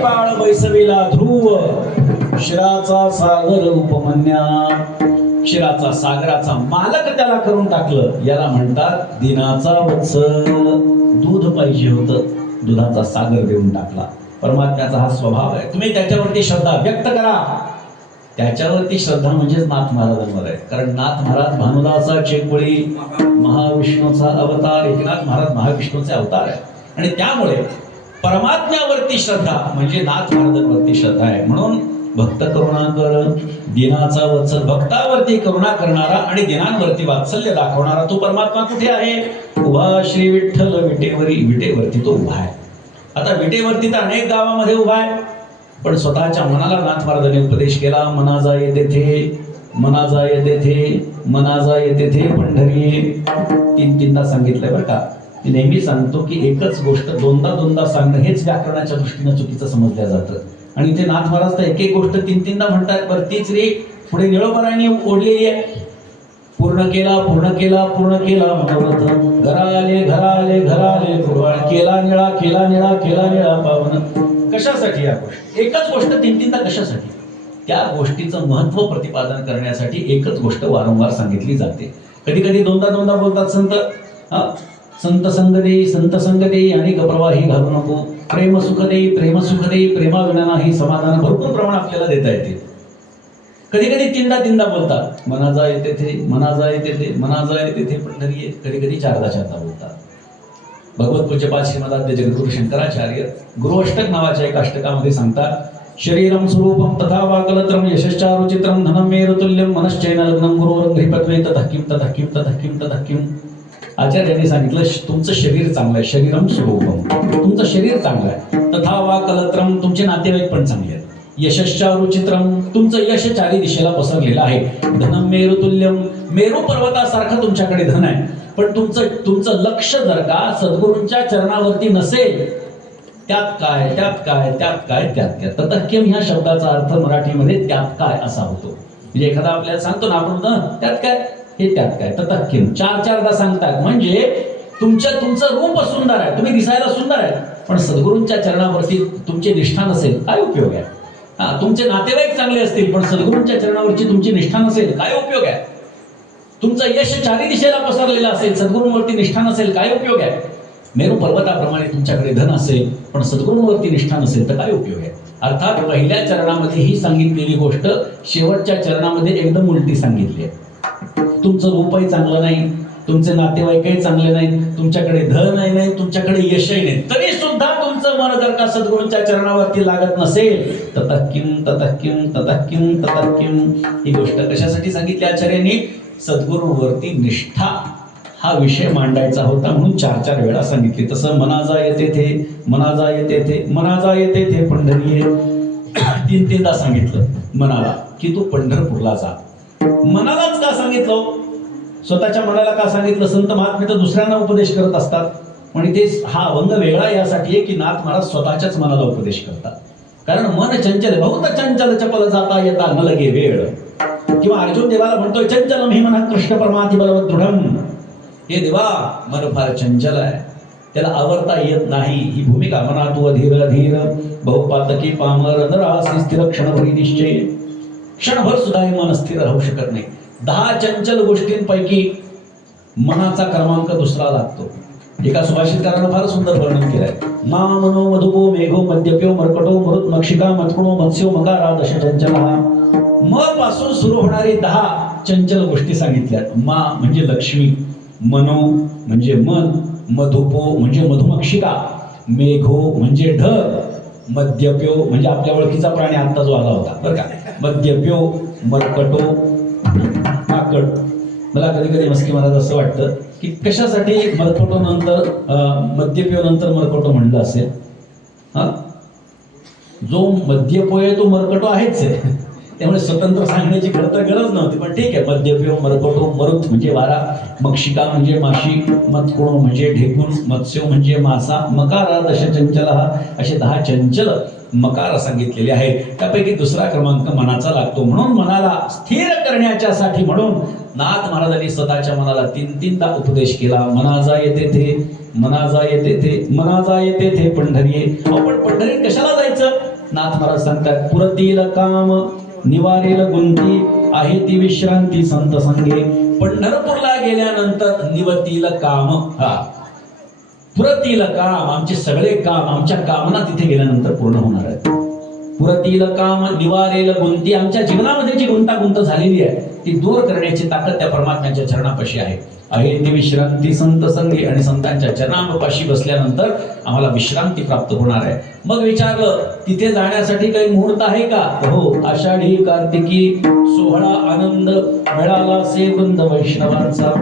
बाळ बैसविला ध्रुव, क्षीराचा सागर उपमन्या. क्षीराचा सागराचा मालक त्याला करून टाकलं. याला म्हणतात दिनाचा वत्सल. दूध पाहिजे होतं, दुधाचा सागर देऊन टाकला. परमात्म्याचा हा स्वभाव आहे. तुम्ही त्याच्यावरती श्रद्धा व्यक्त करा. त्याच्यावरती श्रद्धा म्हणजेच नाथ महाराजांवर आहे. कारण नाथ महाराज भानुदासा चेंबुळी महाविष्णूचा अवतार, एकनाथ महाराज महाविष्णूचे अवतार आहे आणि त्यामुळे परमात्म्यावरती श्रद्धा म्हणजे नाथ महाराजांवरती श्रद्धा आहे. म्हणून भक्त करुणाकर, दिनाचा वत्सल, भक्तावरती करुणा करणारा आणि दिनांवरती वात्सल्य दाखवणारा तो परमात्मा कुठे आहे. उभा श्री विठ्ठल विटेवरी. विटेवरती तो उभा आहे. आता विटेवरती तर अनेक गावामध्ये उभा आहे, पण स्वतःच्या मनाला नाथ महाराजांनी उपदेश केला. मना जाये तेथे, मना जाये तेथे, मना जाये तेथे पंढरी. 3-3दा सांगितलंय बरं का. मी नेहमी सांगतो की एकच गोष्ट दोनदा सांगणं हेच व्याकरणाच्या दृष्टीनं चुकीचं समजलं जातं आणि इथे नाथ महाराज तर एक गोष्ट 3-3दा म्हणतात. बरं तीच रे पुढे निळोबरांनी ओढलेली आहे. पूर्ण केला मनोरथ, घराले केला निळा पावन. कशासाठी या गोष्टी. एकच गोष्ट 3-3दा कशासाठी. त्या गोष्टीचं महत्व प्रतिपादन करण्यासाठी एकच गोष्ट वारंवार सांगितली जाते. कधी कधी दोनदा बोलतात संत. संत संग दे आणि प्रवाही घालू नको. प्रेम सुख दे प्रेमाविना नाही समाधान. भरपूर प्रमाण आपल्याला देता येते. कधी कधी 3दा बोलतात. मना जाय तेथे पंढरी. कधी कधी 4दा बोलतात. भगवत पूज्यपाद श्रीमदाद्य जगद्गुरु शंकराचार्य गुरु अष्टक नावाच्या एक अष्टकामध्ये सांगतात. शरीरम स्वरूपम तथा वाकलत्रम यशश्चारुचित्रम धनम मेरुतुल्यम मनश्चैन लग्नम गुरुवरंध्रिपत्वे ततः किम. आचार्यांनी सांगितलं तुमचं शरीर चांगलं आहे. शरीरम स्वरूपम, तुमचं शरीर चांगलं आहे. तथा वाकलत्रम, तुमचे नातेवाईक पण चांगले आहेत. यशश्चारुचित्रम, तुमचं यश 4 दिशेला पसरलेलं आहे. धनम मेरुतुल्यम, मेरू पर्वतासारखं तुमच्याकडे धन आहे. पण तुमचं लक्ष जर का सद्गुरूंच्या चरणावरती नसेल, त्यात काय ततक्यम ह्या शब्दाचा अर्थ मराठीमध्ये त्यात काय असा होतो. म्हणजे एखादा आपल्याला सांगतो ना आपण त्यात काय, हे त्यात काय ततक्यम 4-4दा सांगतात. म्हणजे तुमचं रूप सुंदर आहे, तुम्ही दिसायला सुंदर आहे, पण सद्गुरूंच्या चरणावरती तुमची निष्ठा नसेल काय उपयोग आहे. तुमचे नातेवाईक चांगले असतील पण सद्गुरूंच्या चरणावरची तुमची निष्ठा नसेल काय उपयोग आहे. तुमचं यश चारी दिशेला पसरलेलं असेल, सद्गुरूंवरती निष्ठा नसेल, काय उपयोग आहे? मेरू पर्वताप्रमाणे तुमच्याकडे धन असेल पण सद्गुरूंवरती निष्ठा नसेल तर काय उपयोग आहे? अर्थात पहिल्या चरणामध्ये ही सांगितलेली गोष्ट शेवटच्या चरणामध्ये एकदम उलटी सांगितली आहे. तुमचं रूपही चांगलं नाही, तुमचे नातेवाईकही चांगले नाहीत, तुमच्याकडे धनही नाही, तुमच्याकडे यशही नाही, तरी सुद्धा तुमचं मन जर का सद्गुरूंच्या चरणावरती लागत नसेल ततकिम ततकिम ततकिम ततकिम. ही गोष्ट कशासाठी सांगितली आचार्यांनी? सद्गुरूवरती निष्ठा हा विषय मांडायचा होता म्हणून 4 वेळा सांगितले. तसं मनाजा येते थे, मनाजा येते थे, मनाजा येते थे पंढरी. 3-3दा सांगितलं मनाला की तू पंढरपूरला जा. मनालाच का सांगितलं? स्वतःच्या मनाला का सांगितलं? संत महात्मे तर दुसऱ्यांना उपदेश करत असतात, पण ते हा अभंग वेगळा यासाठी आहे की नाथ महाराज स्वतःच्याच मनाला उपदेश करतात. कारण मन चंचल बहुत चंचल चपल जाता येता न लगे वेळ. किंवा अर्जुन देवाला म्हणतोय चंचलम ही मन कृष्ण परमाती बलवत दृढम. हे देवा, मन फार चंचल आहे, त्याला आवरता येत नाही. ही भूमिका मना तू अधीर अधीर बहुपातकी पामर नरासी स्थिर क्षणभरी निश्चय. क्षणभर सुद्धा हे मन स्थिर राहू शकत नाही. 10 चंचल गोष्टींपैकी मनाचा क्रमांक दुसरा लागतो. एका सुभाषितकारानं फार सुंदर वर्णन केलंय. मा मनो मधुपो मेघो मद्यप्यो मर्कटो मरुत मक्षिका मत्कुणो मत्स्यो मकारा दश चंचलः. म पासून सुरू होणारी 10 चंचल गोष्टी सांगितल्यात. मा म्हणजे लक्ष्मी, मनो म्हणजे मन, मधुपो म्हणजे मधुमक्षिका, मेघो म्हणजे ढग, मद्यप्यो म्हणजे आपल्या ओळखीचा प्राणी आत्ता जो आला होता बरं का, मद्यप्यो, मर्कटो माकड. मला कधी कधी मस्की महाराज असं वाटतं की कशासाठी मर्कटो नंतर मद्यप्यो नंतर मर्कटो म्हणलं असेल. हा, जो मद्यपोय तो मर्कटो आहेच आहे, त्यामुळे स्वतंत्र सांगण्याची खरं तर गरज नव्हती, पण ठीक आहे. मद्यप्यो मर्कटो, मरुत म्हणजे वारा, मक्षिका म्हणजे माशी, मत्कुणो म्हणजे ढेकूण, मत्स्यो म्हणजे मासा, मकारा दश चंचलः असे 10 चंचल मकार सांगितलेले आहेत. त्यापैकी दुसरा क्रमांक मनाचा लागतो. म्हणून मनाला स्थिर करण्याच्यासाठी म्हणून नाथ महाराजांनी स्वतःच्या मनाला 3-3दा उपदेश केला. मनाजा येते थे, मनाजा येते थे, मनाजा येते थे पंढरी. आपण पंढरीत कशाला जायचं? नाथ महाराज सांगतात पुरतील काम निवारेल गुंती आहे ती विश्रांती संत संगे. पंढरपूरला गेल्यानंतर निवतील काम. हा, पुरतील काम, आमचे सगळे काम, आमच्या कामना तिथे गेल्यानंतर पूर्ण होणार आहेत. पुरतील काम निवारेल गुंती, आमच्या जीवनामध्ये जी गुंतागुंत झालेली आहे ती दूर करण्याची ताकद त्या परमात्म्याच्या चरणापाशी आहे. ती विश्रांती संत संगी, आणि संतांच्या चरणापाशी बसल्यानंतर आम्हाला विश्रांती प्राप्त होणार आहे. मग विचारलं तिथे जाण्यासाठी काही मुहूर्त आहे का? हो, आषाढी कार्तिकी सोहळा आनंद मिळाला से वृंद वैष्णवांचा.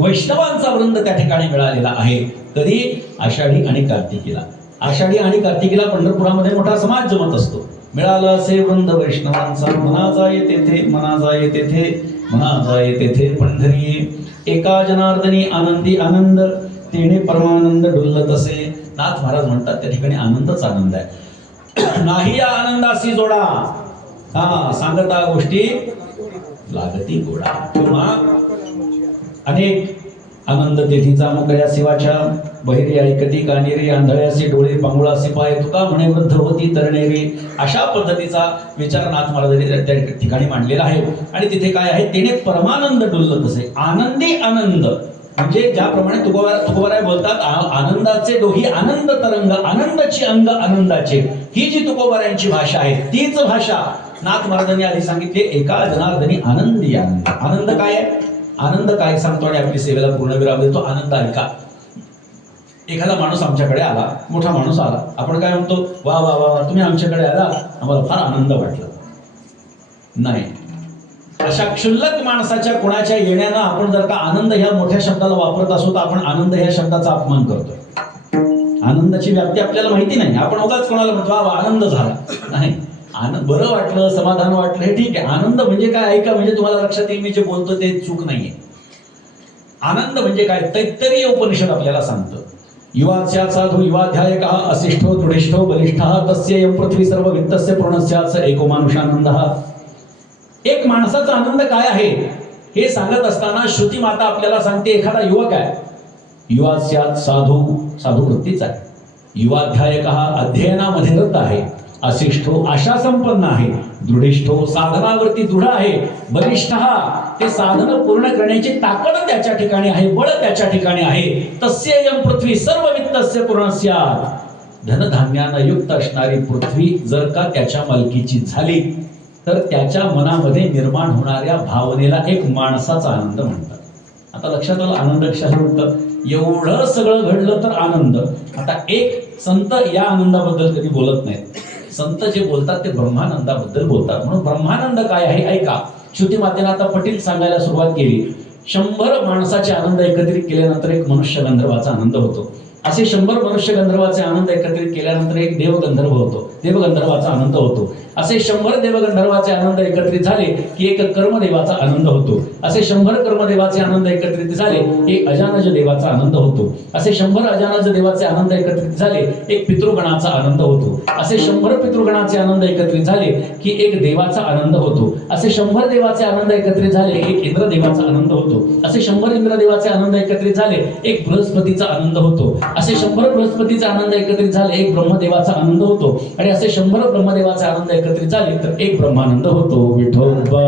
वैष्णवांचा वृंद त्या ठिकाणी मिळालेला आहे. कधी? आषाढी आणि कार्तिकीला. आषाढी आणि कार्तिकीला पंढरपुरामध्ये मोठा समाज जमत असतो. मिळाला असे वृंद वैष्णवांचा, मना जाये तेथे, मना जाये तेथे, मना जाये तेथे पंढरी. एका जनार्दनी आनंदी आनंद, तेने परमानंद डुलत असे. नाथ महाराज म्हणतात त्या ठिकाणी आनंदच आनंद आहे. नाही या आनंदाशी जोडा, हा सांगता गोष्टी लागती गोडा. किंवा अनेक आनंद तेथीचा मुकया शिवाच्या, बहिरी ऐकती कानेरी, आंधळ्यासी डोळे, पांगुळासी पाय, तुका म्हणे वृद्ध होती तरणेरी. अशा पद्धतीचा विचार नाथ महाराजांनी त्या ठिकाणी मांडलेला आहे. आणि तिथे काय आहे? तेने परमानंद डुलत असे. आनंदी आनंद म्हणजे ज्याप्रमाणे तुकोबाराय बोलतात आनंदाचे डोही आनंद तरंग, आनंदाची अंग आनंदाचे. ही जी तुकोबारायांची भाषा आहे तीच भाषा नाथ महाराजांनी आधी सांगितली. एका जनार्दनी आनंदी आनंद. आनंद काय आहे? आनंद काय सांगतो आणि आपली सेवेला पूर्णविराम देतो. आनंद ऐका. एखादा माणूस आमच्याकडे आला, मोठा माणूस आला, आपण काय म्हणतो? वा वा वा, तुम्ही आमच्याकडे आला, आम्हाला फार आनंद वाटला. नाही, अशा क्षुल्लक माणसाच्या कुणाच्या येण्यानं आपण जर का आनंद ह्या मोठ्या शब्दाला वापरत असो तर आपण आनंद ह्या शब्दाचा अपमान करतोय. आनंदाची व्याप्ती आपल्याला माहिती नाही. आपण उगाच कोणाला म्हणतो वा आनंद झाला. नाही, आनंद बरं वाटलं, समाधान वाटलं, हे ठीक आहे. आनंद म्हणजे काय? ऐका, म्हणजे तुम्हाला लक्षात येईल मी जे बोलतो ते चूक नाहीये. आनंद म्हणजे काय? तैत्तरीय उपनिषद आपल्याला सांगतं. युवास्यात् साधु युवाध्यायकः असिष्ठो दृढिष्ठो बलिष्ठः तस्य यं पृथ्वी सर्व वित्तस्य पूर्णस्यात् एको मानुषानंदः. एक माणसाचा आनंद काय आहे हे सांगत असताना श्रुती माता आपल्याला सांगते एखादा युवक आहे, युवास्यात् साधु, साधु वृत्तीचा आहे, युवाध्यायकः अध्ययनामध्ये रत आहे, असिष्ठो आशा संपन्न आहे, दृढिष्ठो साधनावरती दृढ आहे, बलिष्ठ ते साधन पूर्ण करण्याची ताकद त्याच्या ठिकाणी आहे, बळ त्याच्या ठिकाणी आहे. तस्येयं पृथ्वी सर्व वित्तस्य पूर्णस्यात्. धनधान्यानं युक्त असणारी पृथ्वी जर का त्याच्या मालकीची झाली तर त्याच्या मनामध्ये निर्माण होणाऱ्या भावनेला एक माणसाचा आनंद म्हणतात. आता लक्षात आलं आनंद कशाला म्हणतात? एवढं सगळं घडलं तर आनंद. आता एक संत या आनंदाबद्दल कधी बोलत नाहीत. संत जे बोलतात ते ब्रह्मानंदाबद्दल बोलतात. म्हणून ब्रह्मानंद काय आहे ऐका. श्रुती मातेने आता पटील सांगायला सुरुवात केली. 100 माणसाचे आनंद एकत्रित केल्यानंतर एक मनुष्य गंधर्वाचा आनंद होतो. असे 100 मनुष्य गंधर्वाचे आनंद एकत्रित केल्यानंतर एक देवगंधर्व होतो, देवगंधर्वाचा आनंद होतो. असे 100 देवगंधर्वाचे आनंद एकत्रित झाले की एक कर्मदेवाचा आनंद होतो. असे 100 कर्मदेवाचे आनंद एकत्रित झाले एक अजानज देवाचा आनंद होतो. असे 100 अजानज देवाचे आनंद एकत्रित झाले एक पितृगणाचा आनंद होतो. असे 100 पितृगणाचे आनंद एकत्रित झाले की एक देवाचा आनंद होतो. असे 100 देवाचे आनंद एकत्रित झाले एक इंद्रदेवाचा आनंद होतो. असे 100 इंद्रदेवाचे आनंद एकत्रित झाले एक बृहस्पतीचा आनंद होतो. असे 100 बृहस्पतीचा आनंद एकत्रित झाले एक ब्रह्मदेवाचा आनंद होतो. आणि असे 100 ब्रह्मदेवाचे आनंद एकत्रित झाले तर एक ब्रह्मानंद होतो. विठोबा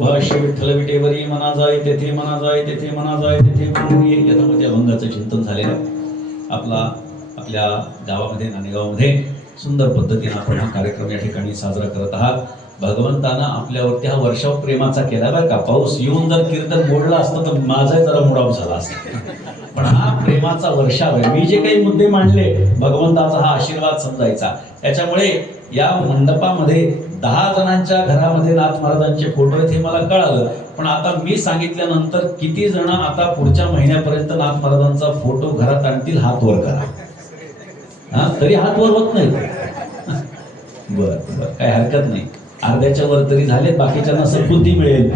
भाष्य विठ्ठल विटेवरी मना जाय तेथे मना जाय तेथे मना जाय तेथे पंढरी. यथामध्ये अभंगाचं चिंतन झालेलं आहे. आपल्या गावामध्ये नाणेगावमध्ये सुंदर पद्धतीने आपण हा कार्यक्रम या ठिकाणी साजरा करत आहात. भगवंतानं आपल्यावरती हा वर्षाव प्रेमाचा केला बरं का. पाऊस येऊन जर कीर्तन मोडलं असतं तर माझा जरा मुडाव झाला असता. पण हा प्रेमाचा वर्षाव आहे. मी जे काही मुद्दे मांडले भगवंताचा हा आशीर्वाद समजायचा. त्याच्यामुळे या मंडपामध्ये 10 जणांच्या घरामध्ये नाथ महाराजांचे फोटो आहेत हे मला कळालं. पण आता मी सांगितल्यानंतर किती जण आता पुढच्या महिन्यापर्यंत नाथ महाराजांचा फोटो घरात आणतील हात वर करा. हा तरी हात वर होत नाही. बर काही हरकत नाही. अर्ध्याच्या वर तरी झाले. बाकीच्यांना सद्बुद्धी मिळेल.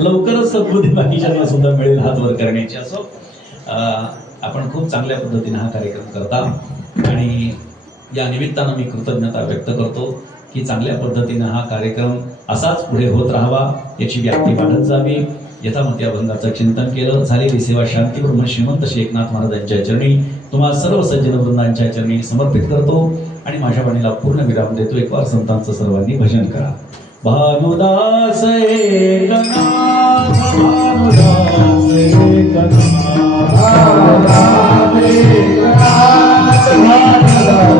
लवकरच सद्बुद्धी बाकीच्यांना सुद्धा मिळेल हात वर करण्याची. असो आपण खूप चांगल्या पद्धतीने हा कार्यक्रम करता आणि या निमित्तानं मी कृतज्ञता व्यक्त करतो की चांगल्या पद्धतीने हा कार्यक्रम असाच पुढे होत राहावा, याची व्याप्ती वाढत जावी. यथामती अभंगाचं चिंतन केलं. झालेली सेवा शांती ब्रह्म श्रीमंत श्री एकनाथ महाराजांच्या चरणी तुम्हा सर्व सज्जन वृंदांच्या चरणी समर्पित करतो आणि माझ्या वाणीला पूर्ण विराम देतो. एक वार संतांचं सर्वांनी भजन करा. भानुदास एकनाथ भानुदास एकनाथ भानुदास एकनाथ भानुदास